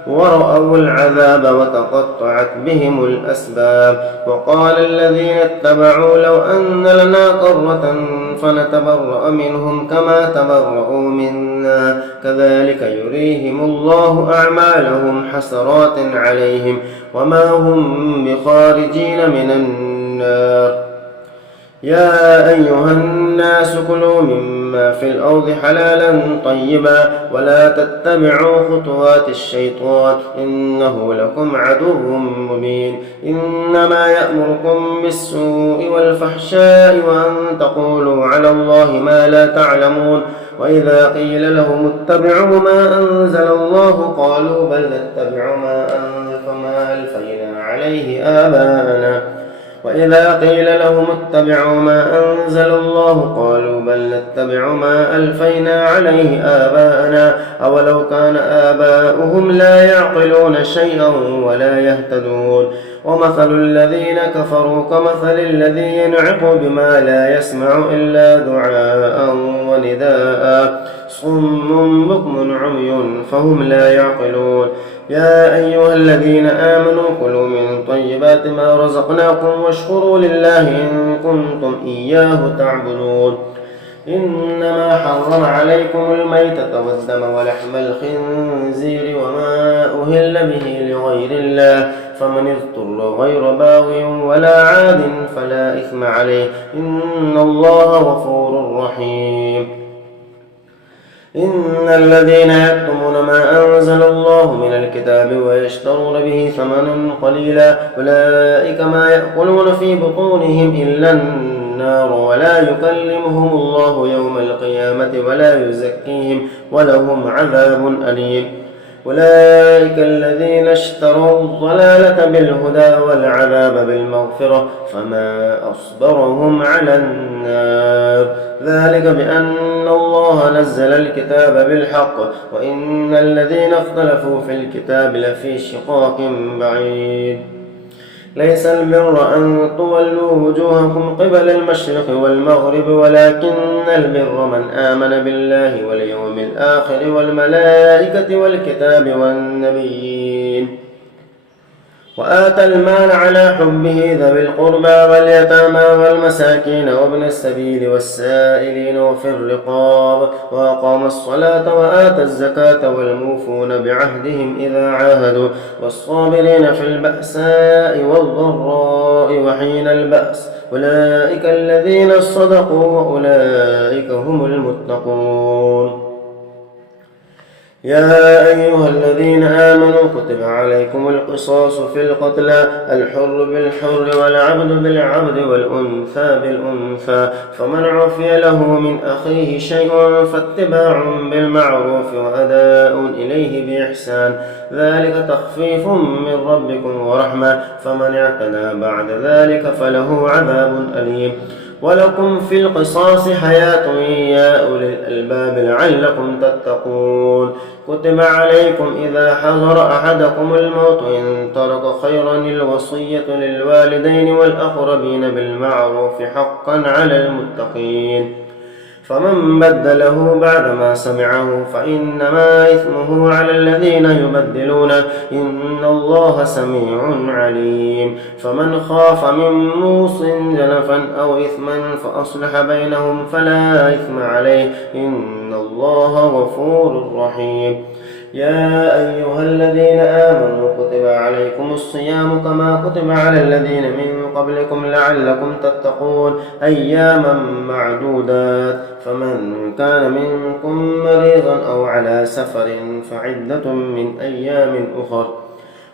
ورأوا العذاب وتقطعت بهم الأسباب وقال الذين اتبعوا لو أن لنا قرة فنتبرأ منهم كما تبرأوا منا كذلك يريهم الله أعمالهم حسرات عليهم وما هم بخارجين من النار يا أيها الناس كلوا مما في الأرض حلالا طيبا ولا تتبعوا خطوات الشيطان إنه لكم عدو مبين إنما يأمركم بالسوء والفحشاء وأن تقولوا على الله ما لا تعلمون وإذا قيل لهم اتبعوا ما أنزل الله قالوا بل نتبع ما ألفينا عليه آباءنا وإذا قيل لهم اتبعوا ما أنزل الله قالوا بل نتبع ما ألفينا عليه آباءنا أولو كان آباؤهم لا يعقلون شيئا ولا يهتدون ومثل الذين كفروا كمثل الذي ينعق بما لا يسمع إلا دعاء ونداء صم بكم عمي فهم لا يعقلون يا أيها الذين آمنوا كلوا من طيبات ما رزقناكم واشكروا لله إن كنتم إياه تعبدون إنما حرم عليكم الميتة والدم ولحم الخنزير وما أهل به لغير الله فمن اضطر غير باغ ولا عاد فلا إثم عليه إن الله غفور رحيم إن الذين يكتمون ما أنزل الله من الكتاب ويشترون به ثمنا قليلا أولئك ما يأكلون في بطونهم إلا النار ولا يكلمهم الله يوم القيامة ولا يزكيهم ولهم عذاب أليم أولئك الذين اشتروا الضلالة بالهدى والعذاب بالمغفرة فما أصبرهم على النار ذلك بأن الله نزل الكتاب بالحق وإن الذين اختلفوا في الكتاب لفي شقاق بعيد ليس البر أن تولوا وجوهكم قبل المشرق والمغرب ولكن البر من آمن بالله واليوم الآخر والملائكة والكتاب والنبيين وآتى المال على حبه ذوي القربى واليتامى والمساكين وابن السبيل والسائلين وفي الرقاب وأقام الصلاة وآتى الزكاة والموفون بعهدهم إذا عاهدوا والصابرين في البأساء والضراء وحين البأس أولئك الذين صدقوا وأولئك هم المتقون يا أيها الذين آمنوا كتب عليكم القصاص في القتلى الحر بالحر والعبد بالعبد والأنثى بالأنثى فمن عفي له من أخيه شيء فاتباع بالمعروف وأداء إليه بإحسان ذلك تخفيف من ربكم ورحمة فمن اعتدى بعد ذلك فله عذاب أليم ولكم في القصاص حياة يا أولي الألباب لعلكم تتقون كتب عليكم إذا حضر أحدكم الموت إن ترك خيرا الوصية للوالدين والأقربين بالمعروف حقا على المتقين فمن بدله بعدما سمعه فإنما إثمه على الذين يبدلونه إن الله سميع عليم. فمن خاف من موص جنفا أو إثما فأصلح بينهم فلا إثم عليه إن الله غفور رحيم. يا أيها الذين آمنوا كتب عليكم الصيام كما كتب على الذين من قبلكم لعلكم تتقون أياما معدودات. فمن كان منكم مريضا أو على سفر فعدة من أيام أخر.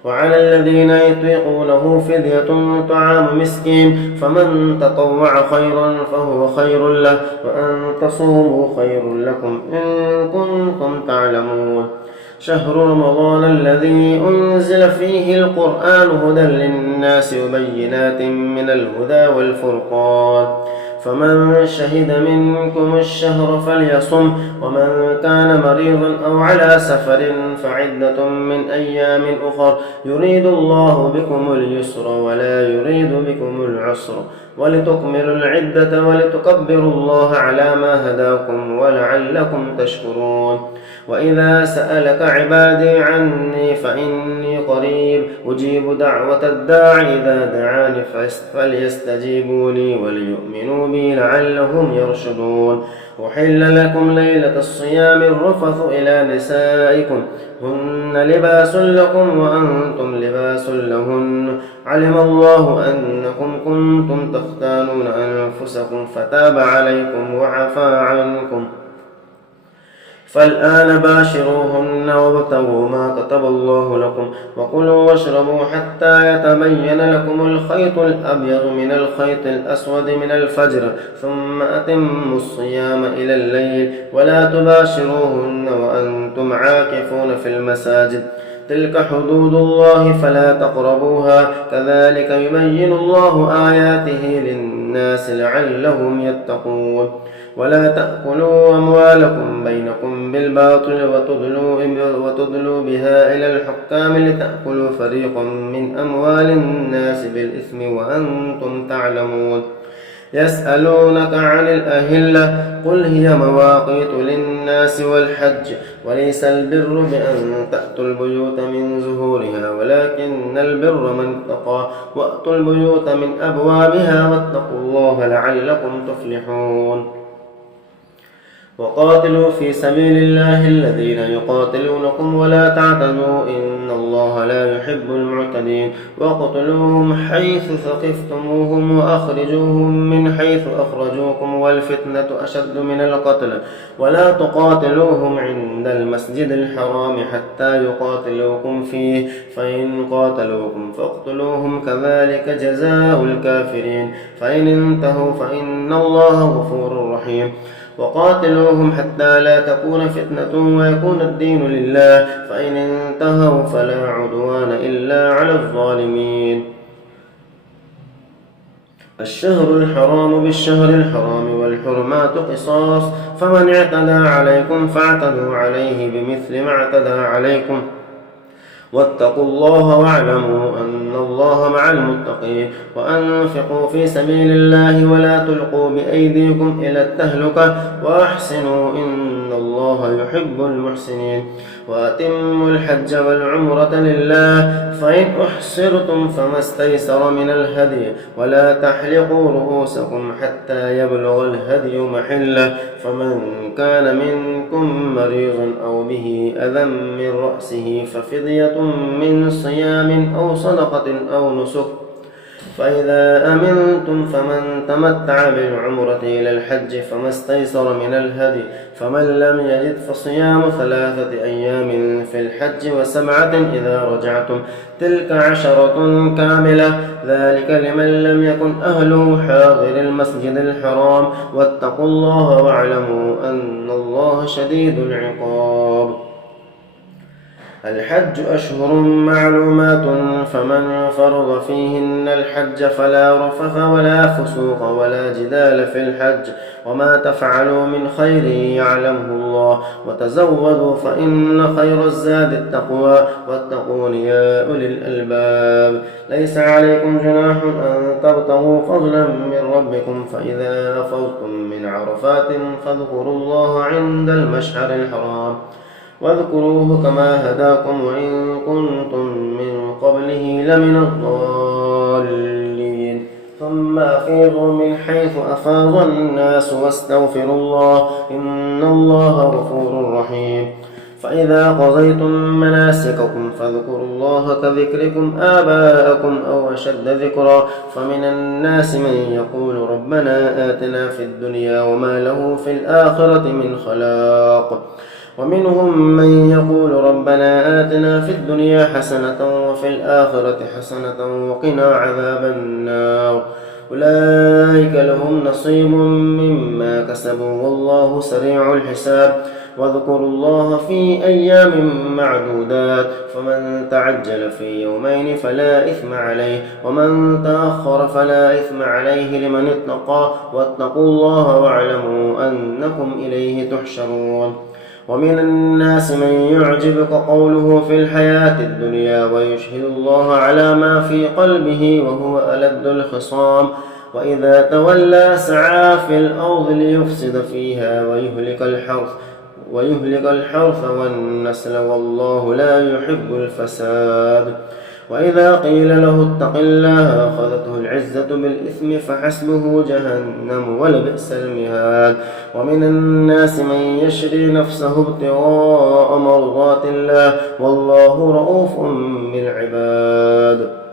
وعلى الذين يطيقونه فدية طعام مسكين فمن تطوع خيرا فهو خير له وأن تصوموا خير لكم إن كنتم تعلمون. شهر رمضان الذي أنزل فيه القرآن هدى للناس وبينات من الهدى والفرقان فمن شهد منكم الشهر فليصم ومن كان مريضا أو على سفر فعدة من أيام أخر يريد الله بكم اليسر ولا يريد بكم العسر ولتكملوا العدة ولتكبروا الله على ما هداكم ولعلكم تشكرون. وإذا سألك عبادي عني فإني قريب أجيب دعوة الداع إذا دعاني فليستجيبوا لي وليؤمنوا بي لعلهم يرشدون. أحل لكم ليلة الصيام الرفث إلى نسائكم هن لباس لكم وأنتم لباس لهن علم الله أنكم كنتم تختانون أنفسكم فتاب عليكم وعفى عنكم فالآن باشروهن وابتغوا ما كتب الله لكم وكلوا واشربوا حتى يتبين لكم الخيط الأبيض من الخيط الأسود من الفجر ثم أتموا الصيام إلى الليل ولا تباشروهن وأنتم عاكفون في المساجد تلك حدود الله فلا تقربوها كذلك يبين الله آياته للناس لعلهم يتقون. ولا تأكلوا أموالكم بينكم بالباطل وتدلوا بها إلى الحكام لتأكلوا فريقا من أموال الناس بالإثم وأنتم تعلمون. يسألونك عن الأهلة قل هي مواقيت للناس والحج وليس البر بأن تأتوا البيوت من زهورها ولكن البر من اتقى وأتوا البيوت من أبوابها واتقوا الله لعلكم تفلحون. وقاتلوا في سبيل الله الذين يقاتلونكم ولا تعتدوا إن الله لا يحب المعتدين. واقتلوهم حيث ثقفتموهم وأخرجوهم من حيث أخرجوكم والفتنة أشد من القتل ولا تقاتلوهم عند المسجد الحرام حتى يقاتلوكم فيه فإن قاتلوكم فاقتلوهم كذلك جزاء الكافرين فإن انتهوا فإن الله غفور رحيم. وقاتلوهم حتى لا تكون فتنة ويكون الدين لله فإن انتهوا فلا عدوان إلا على الظالمين. الشهر الحرام بالشهر الحرام والحرمات قصاص فمن اعتدى عليكم فاعتدوا عليه بمثل ما اعتدى عليكم واتقوا الله واعلموا أن الله مع المتقين. وأنفقوا في سبيل الله ولا تلقوا بأيديكم إلى التهلكة وأحسنوا إن الله يحب المحسنين. وأتموا الحج والعمرة لله فإن أحصرتم فما استيسر من الهدي ولا تحلقوا رؤوسكم حتى يبلغ الهدي محله فمن كان منكم مريضا أو به أذى من رأسه ففدية من صيام أو صدقة أو نسك فإذا أمنتم فمن تمتع بالعمرة إلى الحج فما استيسر من الهدي فمن لم يجد فصيام 3 أيام في الحج و7 إذا رجعتم تلك 10 كاملة ذلك لمن لم يكن أهله حاضر المسجد الحرام واتقوا الله واعلموا أن الله شديد العقاب. الحج أشهر معلومات فمن فرض فيهن الحج فلا رفث ولا فسوق ولا جدال في الحج وما تفعلوا من خير يعلمه الله وتزودوا فإن خير الزاد التقوى واتقون يا أولي الألباب ليس عليكم جناح أن تبتغوا فضلا من ربكم فإذا أفضتم من عرفات فاذكروا الله عند المشعر الحرام واذكروه كما هداكم وإن كنتم من قبله لمن الضالين ثم أفيضوا من حيث أفاض الناس واستغفروا الله إن الله غفور رحيم فإذا قضيتم مناسككم فاذكروا الله كذكركم آباءكم أو أشد ذكرا فمن الناس من يقول ربنا آتنا في الدنيا وما له في الآخرة من خلاق ومنهم من يقول ربنا آتنا في الدنيا حسنة وفي الآخرة حسنة وقنا عذاب النار أولئك لهم نصيب مما كسبوا والله سريع الحساب واذكروا الله في أيام معدودات فمن تعجل في يومين فلا إثم عليه ومن تأخر فلا إثم عليه لمن اتقى واتقوا الله واعلموا أنكم إليه تحشرون ومن الناس من يعجبك قوله في الحياة الدنيا ويشهد الله على ما في قلبه وهو ألد الخصام وإذا تولى سعى في الأرض ليفسد فيها ويهلك الحرث والنسل والله لا يحب الفساد وإذا قيل له اتق الله أخذته العزة بالإثم فحسبه جهنم ولبئس المهاد ومن الناس من يشري نفسه ابتغاء مرضات الله والله رؤوف بالعباد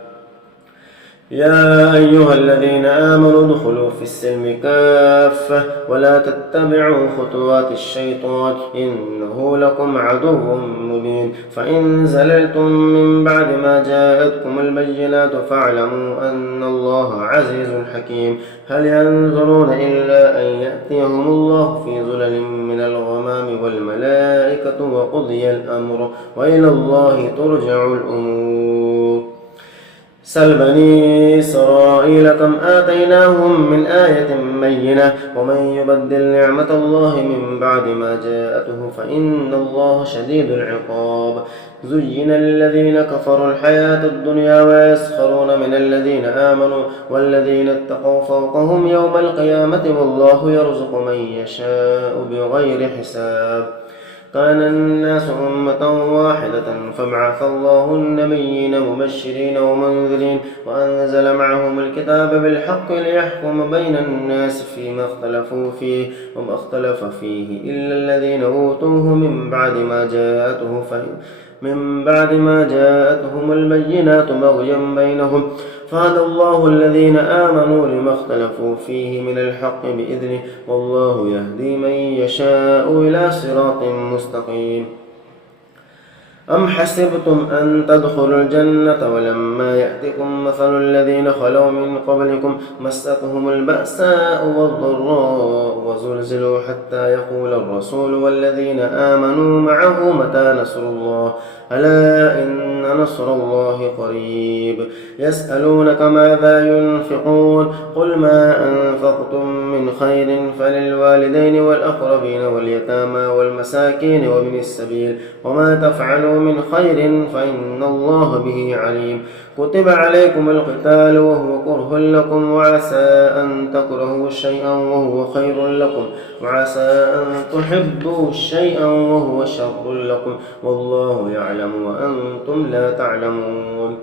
يا أيها الذين آمنوا ادخلوا في السلم كافة ولا تتبعوا خطوات الشيطان إنه لكم عدو مبين فإن زللتم من بعد ما جاءتكم البينات فاعلموا أن الله عزيز حكيم هل ينظرون إلا أن يأتيهم الله في ظلل من الغمام والملائكة وقضي الأمر وإلى الله ترجع الأمور سل بني إسرائيل كم آتيناهم من آية بينة ومن يبدل نعمة الله من بعد ما جاءته فإن الله شديد العقاب زين للذين كفروا الحياة الدنيا ويسخرون من الذين آمنوا والذين اتقوا فوقهم يوم القيامة والله يرزق من يشاء بغير حساب كان الناس أمة واحدة فبعث الله النبيين مبشرين ومنذرين وأنزل معهم الكتاب بالحق ليحكم بين الناس فيما اختلفوا فيه وما اختلف فيه إلا الذين أوتوه من بعد ما جاءتهم البينات بغيا بينهم فهدى الله الذين آمنوا لما اختلفوا فيه من الحق بإذنه والله يهدي من يشاء إلى صراط مستقيم أم حسبتم أن تدخلوا الجنة ولما يأتكم مثل الذين خلوا من قبلكم مستهم البأساء والضراء وزلزلوا حتى يقول الرسول والذين آمنوا معه متى نصر الله ألا إن نصر الله قريب يسألونك ماذا ينفقون قل ما أنفقتم من خير فللوالدين والأقربين واليتامى والمساكين وابن السبيل وما تفعلوا من خير فإن الله به عليم كتب عليكم القتال وهو كره لكم وعسى أن تكرهوا شيئا وهو خير لكم وعسى أن تحبوا شيئا وهو شر لكم والله يعلم وأنتم لا تعلمون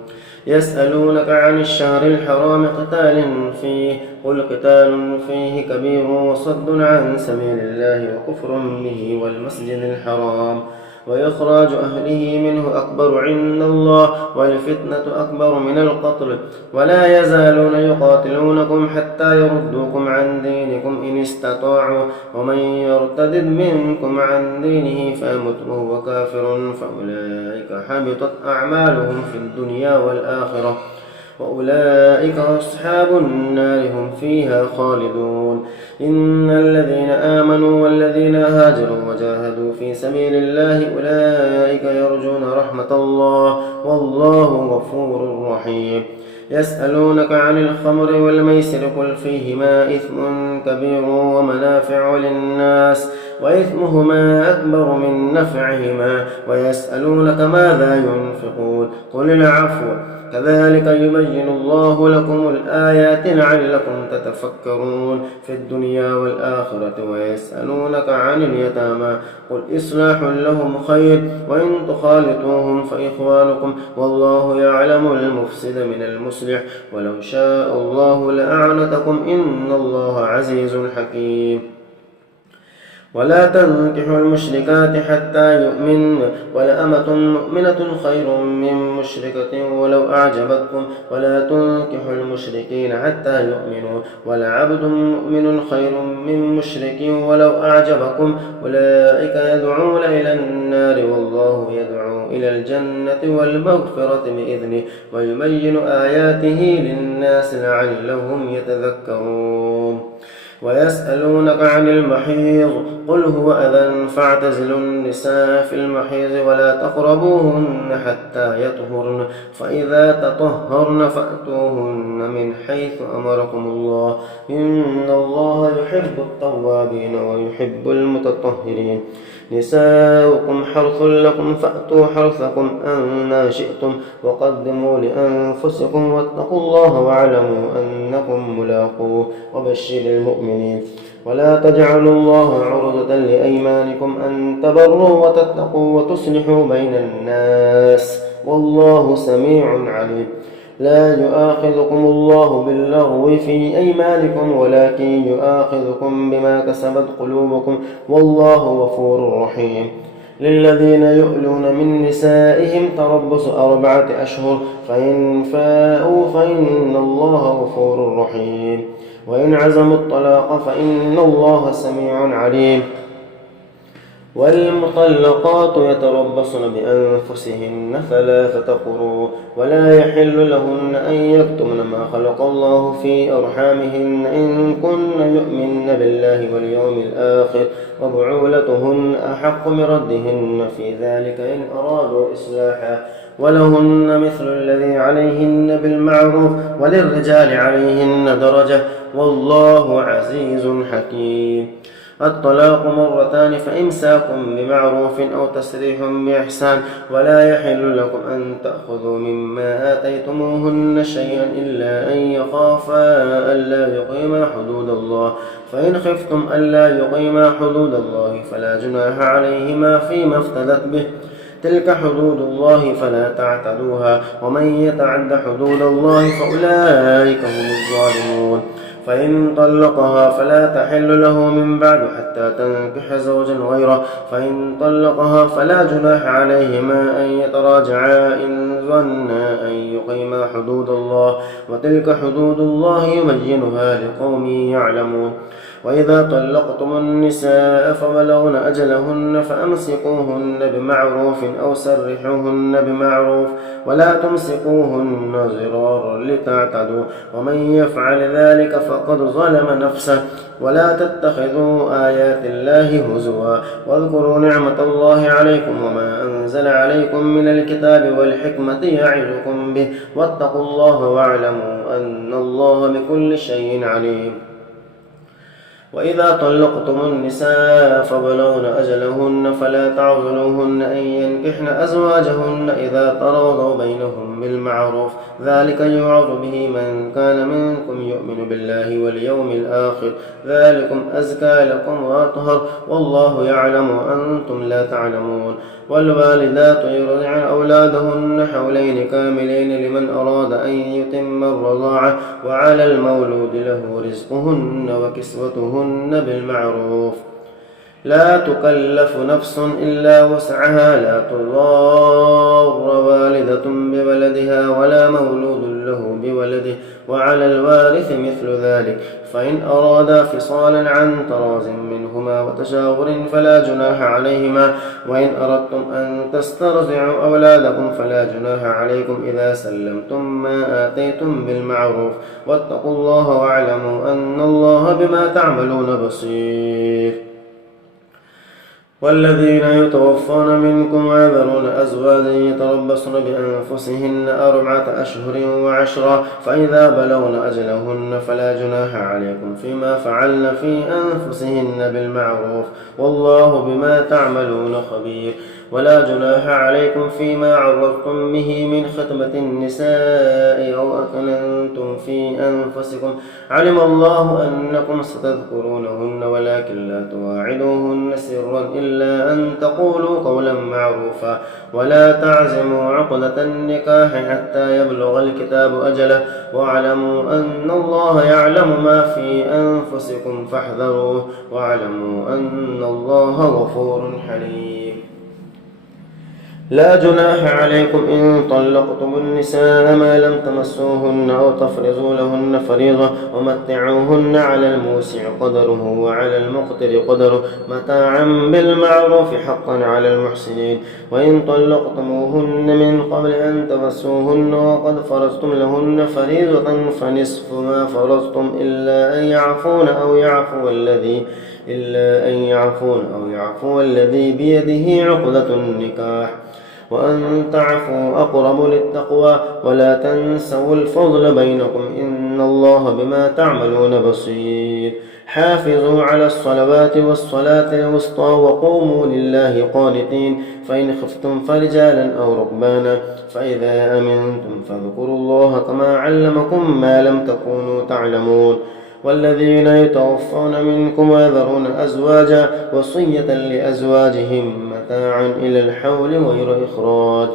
يسألونك عن الشهر الحرام قتال فيه قل قتال فيه كبير وصد عن سبيل الله وكفر به والمسجد الحرام وإخراج أهله منه أكبر عند الله والفتنة أكبر من القتل ولا يزالون يقاتلونكم حتى يردوكم عن دينكم إن استطاعوا ومن يرتد منكم عن دينه فيمت وهو كافر فأولئك حبطت أعمالهم في الدنيا والآخرة وأولئك أصحاب النار هم فيها خالدون. إن الذين آمنوا والذين هاجروا وجاهدوا في سبيل الله أولئك يرجون رحمة الله والله غفور رحيم. يسألونك عن الخمر والميسر قل فيهما إثم كبير ومنافع للناس وإثمهما أكبر من نفعهما ويسألونك ماذا ينفقون قل العفو كذلك يبين الله لكم الآيات لعلكم تتفكرون في الدنيا والآخرة. ويسألونك عن اليتامى قل إصلاح لهم خير وإن تخالطوهم فإخوانكم والله يعلم المفسد من المصلح ولو شاء الله لأعنتكم إن الله عزيز حكيم. ولا تنكحوا المشركات حتى يؤمن ولأمة مؤمنة خير من مشركة ولو أعجبتكم ولا تنكحوا المشركين حتى يؤمنوا ولعبد مؤمن خير من مشرك ولو أعجبكم أولئك يدعون إلى النار والله يدعو إلى الجنة والمغفرة بإذنه ويبين آياته للناس لعلهم يتذكرون. ويسألونك عن المحيض قل هو أذى فاعتزلوا النساء في المحيض ولا تقربوهن حتى يطهرن فإذا تطهرن فأتوهن من حيث أمركم الله إن الله يحب التوابين ويحب المتطهرين. نساؤكم حرث لكم فأتوا حرثكم أن شئتم وقدموا لأنفسكم واتقوا الله واعلموا أنكم ملاقوه وبشر المؤمنين. ولا تجعلوا الله عرضة لأيمانكم أن تبروا وتتقوا وتصلحوا بين الناس والله سميع عليم. لا يؤاخذكم الله باللغو في أيمانكم ولكن يؤاخذكم بما كسبت قلوبكم والله غفور رحيم. للذين يؤلون من نسائهم تربص 4 أشهر فإن فاءوا فإن الله غفور رحيم. وإن عزموا الطلاق فإن الله سميع عليم. والمطلقات يتربصن بأنفسهن 3 قروء ولا يحل لهن أن يكتمن ما خلق الله في أرحامهن إن كن يؤمن بالله واليوم الآخر وبعولتهن أحق بردهن في ذلك إن أرادوا إصلاحا ولهن مثل الذي عليهن بالمعروف وللرجال عليهن درجة والله عزيز حكيم. الطلاق 2 فإمساك بمعروف أو تسريح بإحسان ولا يحل لكم أن تأخذوا مما آتيتموهن شيئا إلا أن يخافا ألا يقيما حدود الله فإن خفتم ألا يقيما حدود الله فلا جناح عليهما فيما افتدت به تلك حدود الله فلا تعتدوها ومن يتعد حدود الله فأولئك هم الظالمون. فإن طلقها فلا تحل له من بعد حتى تنكح زوجا غيره فإن طلقها فلا جناح عليهما أن يتراجعا إن ظنا أن يقيما حدود الله وتلك حدود الله يبينها لقوم يعلمون. وإذا طلقتم النساء فبلغن أجلهن فأمسكوهن بمعروف أو سرحوهن بمعروف ولا تمسكوهن ضرارا لتعتدوا ومن يفعل ذلك فقد ظلم نفسه. ولا تتخذوا آيات الله هزوا واذكروا نعمة الله عليكم وما أنزل عليكم من الكتاب والحكمة يعظكم به واتقوا الله واعلموا أن الله بكل شيء عليم. وإذا طلقتم النساء فبلغن أجلهن فلا تعضلوهن أن ينكحن أزواجهن إذا تراضوا بينهم بالمعروف ذلك يوعظ به من كان منكم يؤمن بالله واليوم الآخر ذلكم أزكى لكم وأطهر والله يعلم وأنتم لا تعلمون. والوالدات يرضعن أولادهن حولين كاملين لمن أراد أن يتم الرضاعة وعلى المولود له رزقهن وكسوتهن بالمعروف لا تكلف نفس إلا وسعها لا تضار والدة بولدها ولا مولود له بولده وعلى الوارث مثل ذلك فإن أرادا فصالا عن تراض منهما بينهما وتشاور فلا جناح عليهما. وإن أردتم أن تسترضعوا أولادكم فلا جناح عليكم إذا سلمتم ما آتيتم بالمعروف. واتقوا الله واعلموا أن الله بما تعملون بصير. والذين يتوفون منكم ويذرون أزواجا يتربصن بأنفسهن 4 أشهر و10 فإذا بلغن أجلهن فلا جناح عليكم فيما فعلن في أنفسهن بالمعروف والله بما تعملون خبير. ولا جناح عليكم فيما عرضتم به من خطبة النساء أو أكننتم في أنفسكم علم الله أنكم ستذكرونهن ولكن لا تواعدوهن سرا إلا أن تقولوا قولا معروفا. ولا تعزموا عقدة النكاح حتى يبلغ الكتاب أجله واعلموا أن الله يعلم ما في أنفسكم فاحذروه واعلموا أن الله غفور حليم. لا جناح عليكم إن طلقتم النساء ما لم تمسوهن أو تفرضوا لهن فريضة ومتعوهن على الموسع قدره وعلى المقتر قدره متاعا بالمعروف حقا على المحسنين. وإن طلقتموهن من قبل أن تمسوهن وقد فرضتم لهن فريضة فنصف ما فرضتم إلا أن يعفون أو يعفو الذي بيده عقدة النكاح وأن تعفوا أقرب للتقوى. ولا تنسوا الفضل بينكم إن الله بما تعملون بصير. حافظوا على الصلوات والصلاة الوسطى وقوموا لله قانتين. فإن خفتم فرجالا أو ركبانا فإذا أمنتم فاذكروا الله كما علمكم ما لم تكونوا تعلمون. والذين يتوفون منكم ويذرون أزواجا وصية لأزواجهم متاعا إلى الحول غير إخراج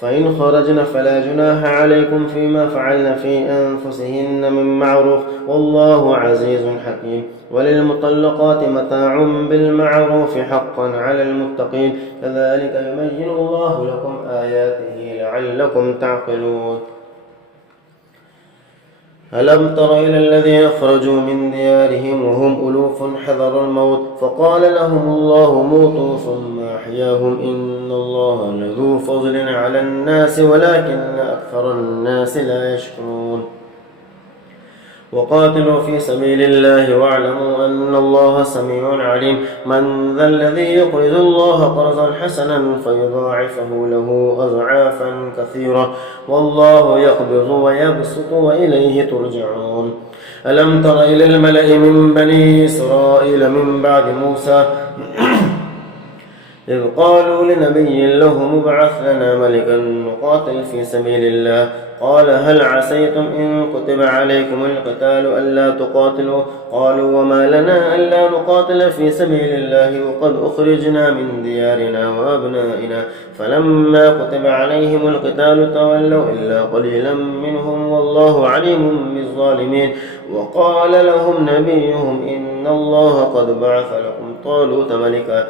فإن خرجن فلا جناح عليكم فيما فعلن في أنفسهن من معروف والله عزيز حكيم. وللمطلقات متاع بالمعروف حقا على المتقين كذلك يبين الله لكم آياته لعلكم تعقلون. ألم تر إلى الذين خرجوا من ديارهم وهم ألوف حذر الموت فقال لهم الله موتوا ثم أحياهم إن الله لذو فضل على الناس ولكن أكثر الناس لا يشكرون. وقاتلوا في سبيل الله واعلموا أن الله سميع عليم. من ذا الذي يقرض الله قرضا حسنا فيضاعفه له أضعافا كثيرة والله يقبض ويبسط وإليه ترجعون. ألم تر إلى الملأ من بني إسرائيل من بعد موسى إذ قالوا لنبي له مبعث لنا ملكا نقاتل في سبيل الله قال هل عسيتم إن كتب عليكم القتال ألا تقاتلوا قالوا وما لنا ألا نقاتل في سبيل الله وقد أخرجنا من ديارنا وأبنائنا فلما كتب عليهم القتال تولوا إلا قليلا منهم والله عليم بالظالمين. وقال لهم نبيهم إن الله قد بعث لكم طالوت ملكا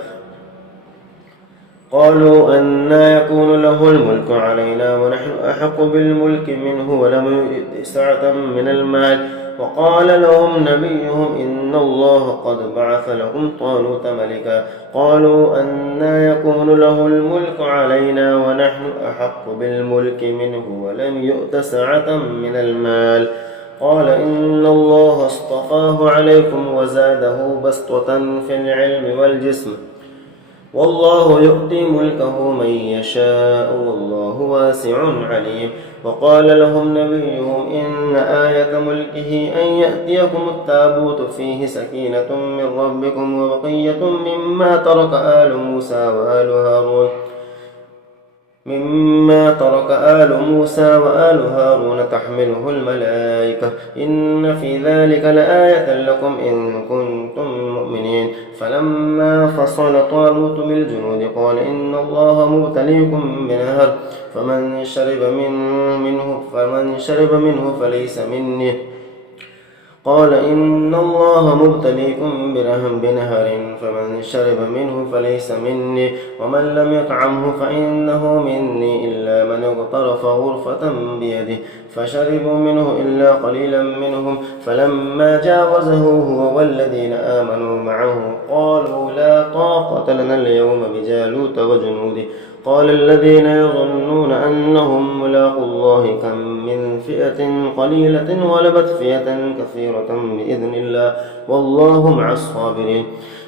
قالوا أنى يكون له الملك علينا ونحن أحق بالملك منه ولم يؤت سعة من المال. وقال لهم نبيهم إن الله قد بعث لكم طالوت ملكا قالوا أنى يكون له الملك علينا ونحن أحق بالملك منه ولم يؤت سعة من المال. قال إن الله اصطفاه عليكم وزاده بسطة في العلم والجسم والله يؤتي ملكه من يشاء والله واسع عليم. وقال لهم نبيهم إن آية ملكه أن يأتيكم التابوت فيه سكينة من ربكم وبقية مما ترك آل موسى وآل هارون تحمله الملائكة إن في ذلك لآية لكم إن كنتم مؤمنين. فلما فصل طالوت بالجنود قال إن الله مبتليكم بنهر فمن شرب منه فليس مني قال إن الله مبتليكم بنهر فمن شرب منه فليس مني ومن لم يطعمه فإنه مني إلا من اغترف غرفة بيده فشربوا منه إلا قليلا منهم فلما جاوزه هو والذين آمنوا معه قالوا لا طاقة لنا اليوم بجالوت وجنوده قال الذين يظنون أنهم ملاقوا الله كم من فئة قليلة غلبت فئة كثيرة بإذن الله والله مع الصابرين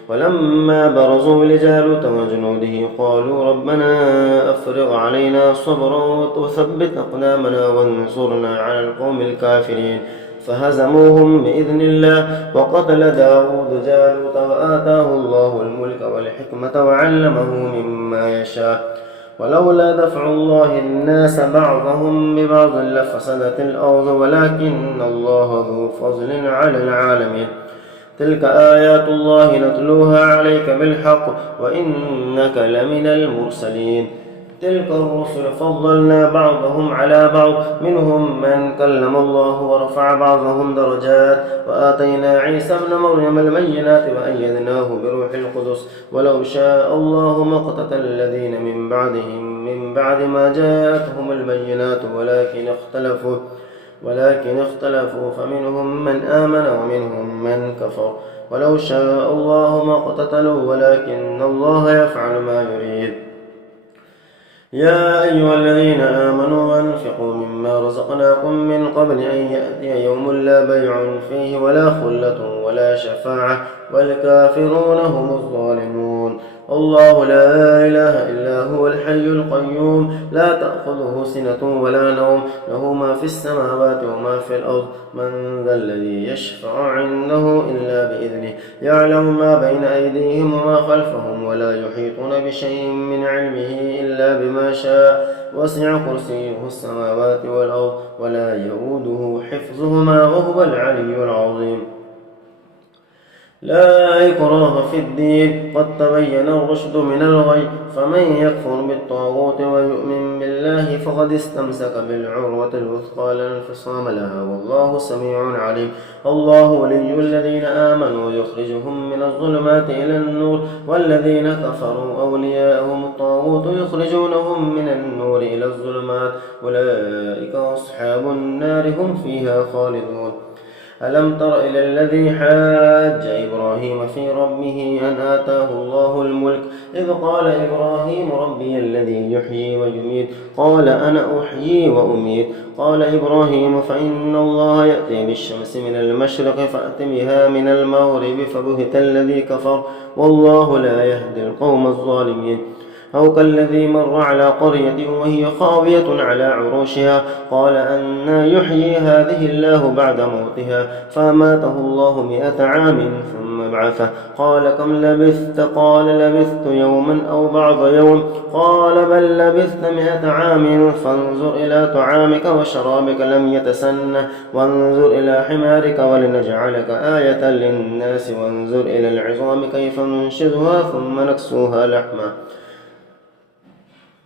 ولما برزوا لجالوت وجنوده قالوا ربنا أفرغ علينا صبرا وثبت أقدامنا وانصرنا على القوم الكافرين فهزموهم بإذن الله وقتل داود جالوت وآتاه الله الملك والحكمة وعلمه مما يشاء ولولا دفع الله الناس بعضهم ببعض لفسدت الأرض ولكن الله ذو فضل على العالمين تلك آيات الله نتلوها عليك بالحق وإنك لمن المرسلين تلك الرسل فضلنا بعضهم على بعض منهم من كلم الله ورفع بعضهم درجات وآتينا عيسى ابن مريم البينات وأيدناه بروح القدس ولو شاء الله ما اقتتل الذين من بعدهم من بعد ما جاءتهم البينات ولكن اختلفوا فمنهم من آمن ومنهم من كفر ولو شاء الله ما اقتتلوا ولكن الله يفعل ما يريد يا أيها الذين آمنوا أنفقوا مما رزقناكم من قبل أن يأتي يوم لا بيع فيه ولا خلة ولا شفاعة والكافرون هم الظالمون الله لا إله إلا هو الحي القيوم لا تأخذه سنة ولا نوم له ما في السماوات وما في الأرض من ذا الذي يشفع عنده إلا بإذنه يعلم ما بين أيديهم وما خلفهم ولا يحيطون بشيء من علمه إلا بما شاء وسع كرسيه السماوات والأرض ولا يؤوده حفظهما وهو العلي العظيم لا إكراه في الدين قد تبين الرشد من الغي فمن يكفر بالطاغوت ويؤمن بالله فقد استمسك بالعروة الوثقى لا انفصام لها والله سميع عليم الله ولي الذين آمنوا يخرجهم من الظلمات إلى النور والذين كفروا أولياءهم الطاغوت يخرجونهم من النور إلى الظلمات أولئك أصحاب النار هم فيها خالدون ألم تر إلى الذي حاج إبراهيم في ربه أن آتاه الله الملك إذ قال إبراهيم ربي الذي يحيي ويميت قال أنا أحيي وأميت قال إبراهيم فإن الله يأتي بالشمس من المشرق فأت بها من المغرب فبهت الذي كفر والله لا يهدي القوم الظالمين أو كالذي مر على قرية وهي خاوية على عروشها قال أنى يحيي هذه الله بعد موتها فأماته الله 100 عام ثم بعثه قال كم لبثت قال لبثت يوما أو بعض يوم قال بل لبثت 100 عام فانظر إلى طعامك وشرابك لم يتسنه وانظر إلى حمارك ولنجعلك آية للناس وانظر إلى العظام كيف ننشزها ثم نكسوها لحما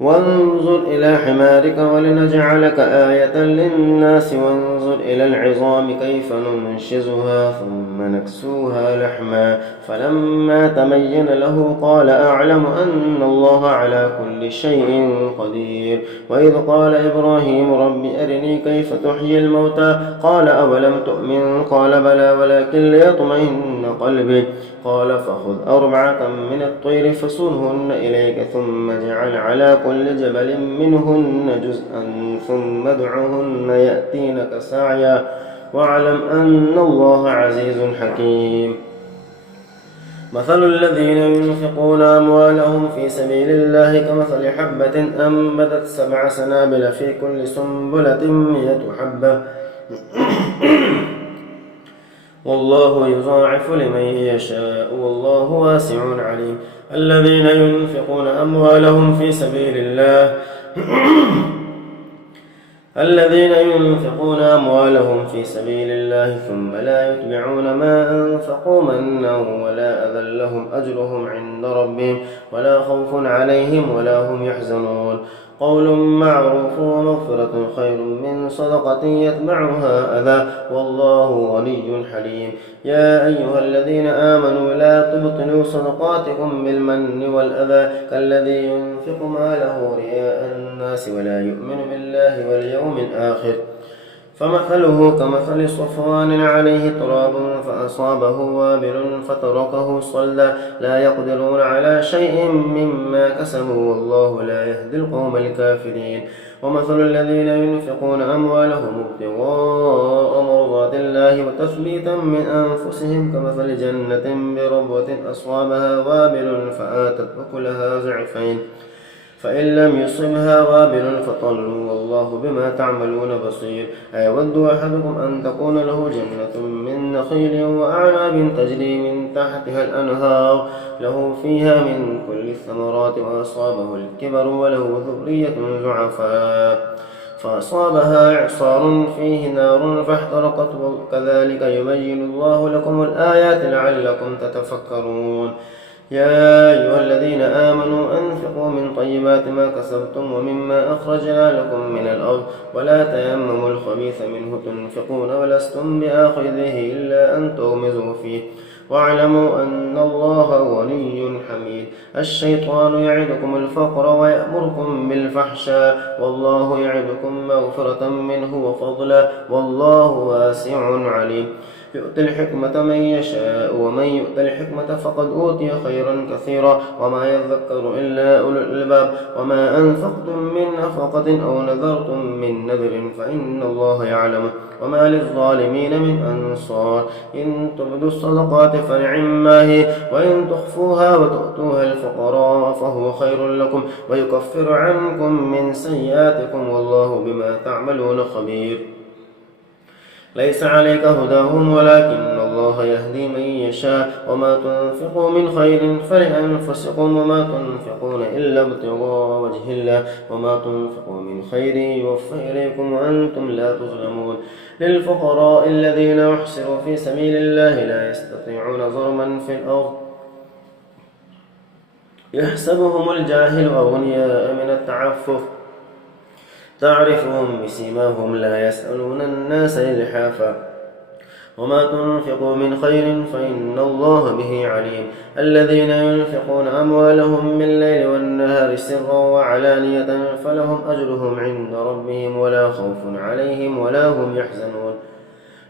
وانظر إلى حمارك ولنجعلك آية للناس وانظر إلى العظام كيف ننشزها ثم نكسوها لحما فلما تبين له قال أعلم أن الله على كل شيء قدير وإذ قال إبراهيم رب أرني كيف تحيي الموتى قال أولم تؤمن قال بلى ولكن ليطمئن قلبي قال فخذ 4 من الطير فصرهن إليك ثم اجعل على كل جبل منهن جزءا ثم ادعهن يأتينك سعيا واعلم أن الله عزيز حكيم مثل الذين ينفقون أموالهم في سبيل الله كمثل حبة أنبتت 7 سنابل في كل سنبلة 100 حبة والله يضاعف لمن يشاء والله واسع عليم الذين ينفقون أموالهم في سبيل الله ثم لا يتبعون ما أنفقوا منا ولا أذى لهم أجرهم عند ربهم ولا خوف عليهم ولا هم يحزنون قول معروف ومغفرة خير من صدقة يتبعها أذى والله غني حليم. يا أيها الذين آمنوا لا تبطلوا صدقاتكم بالمن والأذى كالذي ينفق ماله رئاء الناس ولا يؤمن بالله واليوم الآخر فمثله كمثل صفوان عليه تراب فأصابه وابل فتركه صلى لا يقدرون على شيء مما كسبوا والله لا يهدي القوم الكافرين. ومثل الذين ينفقون أموالهم ابتغاء مرضات الله وتثبيتا من أنفسهم كمثل جنة بربوة أصابها وابل فآتت أكلها ضعفين فإن لم يصبها وابل فطل والله بما تعملون بصير. أيود أحدكم أن تكون له جنة من نخيل وأعناب تجري من تحتها الأنهار له فيها من كل الثمرات وأصابه الكبر وله ذرية ضعفاء فأصابها إعصار فيه نار فاحترقت كذلك يبين الله لكم الآيات لعلكم تتفكرون. يا أيها الذين آمنوا أنفقوا من طيبات ما كسبتم ومما أخرجنا لكم من الأرض ولا تيمموا الخبيث منه تنفقون ولستم بآخذه إلا أن تغمزوا فيه واعلموا أن الله غني حميد. الشيطان يعدكم الفقر ويأمركم بالفحشاء والله يعدكم مغفرة منه وفضلا والله واسع عليم. يؤتي الحكمة من يشاء ومن يؤت الحكمة فقد أوتي خيرا كثيرا وما يذكر إلا أولو الألباب. وما أنفقتم من نفقة أو نذرتم من نذر فإن الله يعلمه وما للظالمين من أنصار. إن تبدوا الصدقات فنعما هي وإن تخفوها وتؤتوها الفقراء فهو خير لكم ويكفر عنكم من سيئاتكم والله بما تعملون خبير. ليس عليك هداهم ولكن الله يهدي من يشاء وما تنفقوا من خير فلأنفسكم وما تنفقون إلا ابتغاء وجه الله وما تنفقوا من خير يوفى إليكم وأنتم لا تظلمون. للفقراء الذين يحسروا في سبيل الله لا يستطيعون ضربا في الأرض يحسبهم الجاهل أغنياء من التعفف تعرفهم بسيماهم لا يسألون الناس إلحافا وما تنفقوا من خير فإن الله به عليم. الذين ينفقون أموالهم بالليل والنهار سرا وعلانية فلهم أجرهم عند ربهم ولا خوف عليهم ولا هم يحزنون.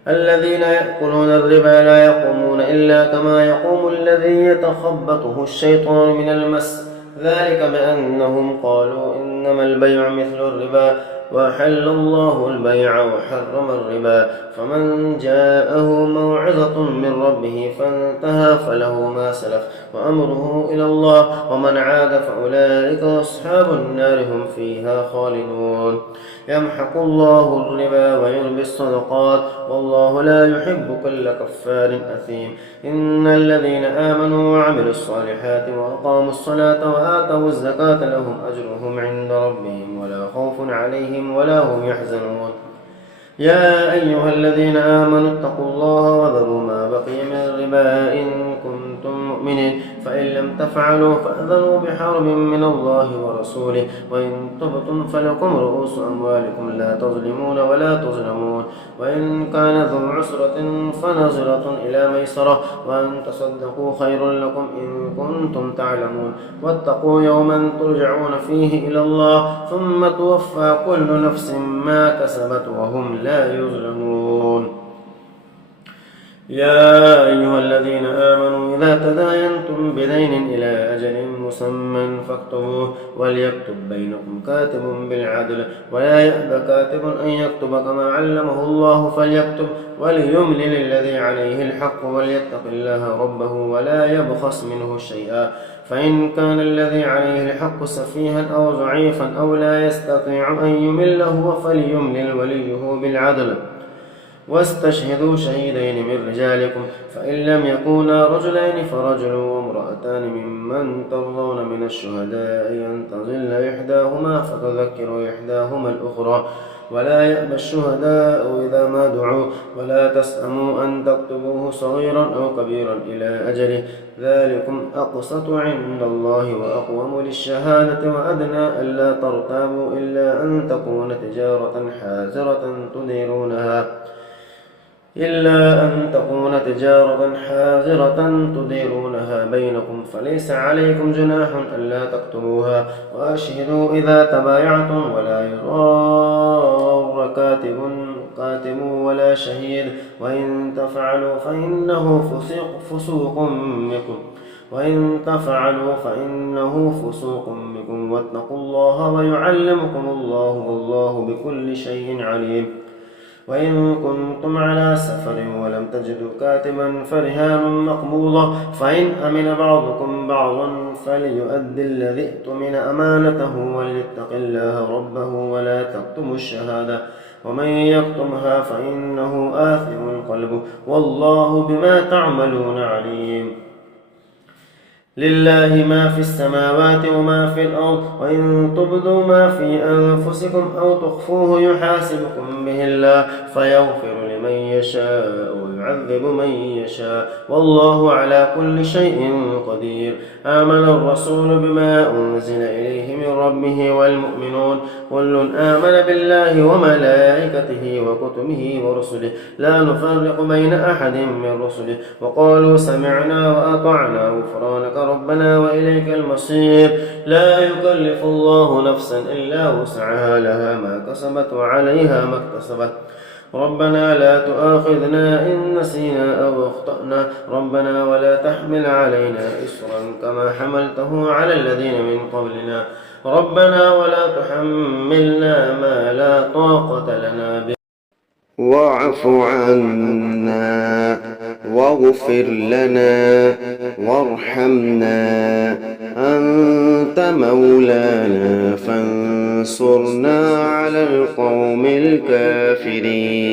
الذين يأكلون الربا لا يقومون إلا كما يقوم الذي يتخبطه الشيطان من المس ذلك بأنهم قالوا إنما البيع مثل الربا وأحل الله البيع وحرم الربا. فمن جاءه موعظة من ربه فانتهى فله ما سلف وأمره إلى الله ومن عاد فأولئك أصحاب النار هم فيها خالدون. يمحق الله الربا ويربي الصدقات والله لا يحب كل كفار أثيم. إن الذين آمنوا وعملوا الصالحات وأقاموا الصلاة وآتوا الزكاة لهم أجرهم عند ربهم ولا خوف عليهم ولا هم يحزنون. يا أيها الذين آمنوا اتقوا الله وذروا ما بقي من الربا إن كنتم مؤمنين فإن لم تفعلوا فأذنوا بحرب من الله ورسوله وإن تبتم فلكم رؤوس أموالكم لا تظلمون ولا تظلمون. وإن كان ذو عسرة فنظرة إلى ميسرة وأن تصدقوا خير لكم إن كنتم تعلمون. واتقوا يوما ترجعون فيه إلى الله ثم توفى كل نفس ما كسبت وهم لا يظلمون. يا أيها الذين آمنوا إذا تداينتم بدين إلى أجل مسمى فاكتبوه وليكتب بينكم كاتب بالعدل ولا يأبى كاتب أن يكتب كما علمه الله فليكتب وليملل الذي عليه الحق وليتق الله ربه ولا يبخس منه شيئا فإن كان الذي عليه الحق سفيها أو ضعيفا أو لا يستطيع أن يمل هو فليملل وليه بالعدل واستشهدوا شهيدين من رجالكم فإن لم يكونا رجلين فرجل وامرأتان ممن ترضون من الشهداء أن تضل إحداهما فتذكر إحداهما الأخرى ولا يأبى الشهداء إذا ما دعوا ولا تسأموا أن تكتبوه صغيرا أو كبيرا إلى أجله ذلكم أقسط عند الله وأقوم للشهادة وأدنى ألا ترتابوا إلا أن تكون تجارة حازرة تديرونها بينكم فليس عليكم جناح ألا تكتبوها وأشهدوا إذا تبايعتم ولا يضار كاتب ولا شهيد وإن تفعلوا فإنه فسوق بكم واتقوا الله ويعلمكم الله والله بكل شيء عليم وإن كنتم على سفر ولم تجدوا كاتبا فرهان مقبوضة فإن أمن بعضكم بعضا فليؤد الذي اؤتمن أمانته وليتق الله ربه ولا تكتموا الشهادة ومن يكتمها فإنه آثم قلبه والله بما تعملون عليم لله ما في السماوات وما في الأرض وإن تبدوا ما في أنفسكم أو تخفوه يحاسبكم به الله فيغفر لمن يشاء ويعذب من يشاء والله على كل شيء قدير آمن الرسول بما أنزل إليه من ربه والمؤمنون كل آمن بالله وملائكته وكتبه ورسله لا نفرق بين أحد من رسله وقالوا سمعنا وأطعنا غفرانك ربنا وإليك المصير لا يكلف الله نفسا إلا وسعها لها ما كسبت وعليها ما اكتسبت ربنا لا تؤاخذنا إن نسينا أو أخطأنا ربنا ولا تحمل علينا إصرا كما حملته على الذين من قبلنا ربنا ولا تحملنا ما لا طاقة لنا به واعف عنا واغفر لنا وارحمنا أنت مولانا فانصرنا على القوم الكافرين.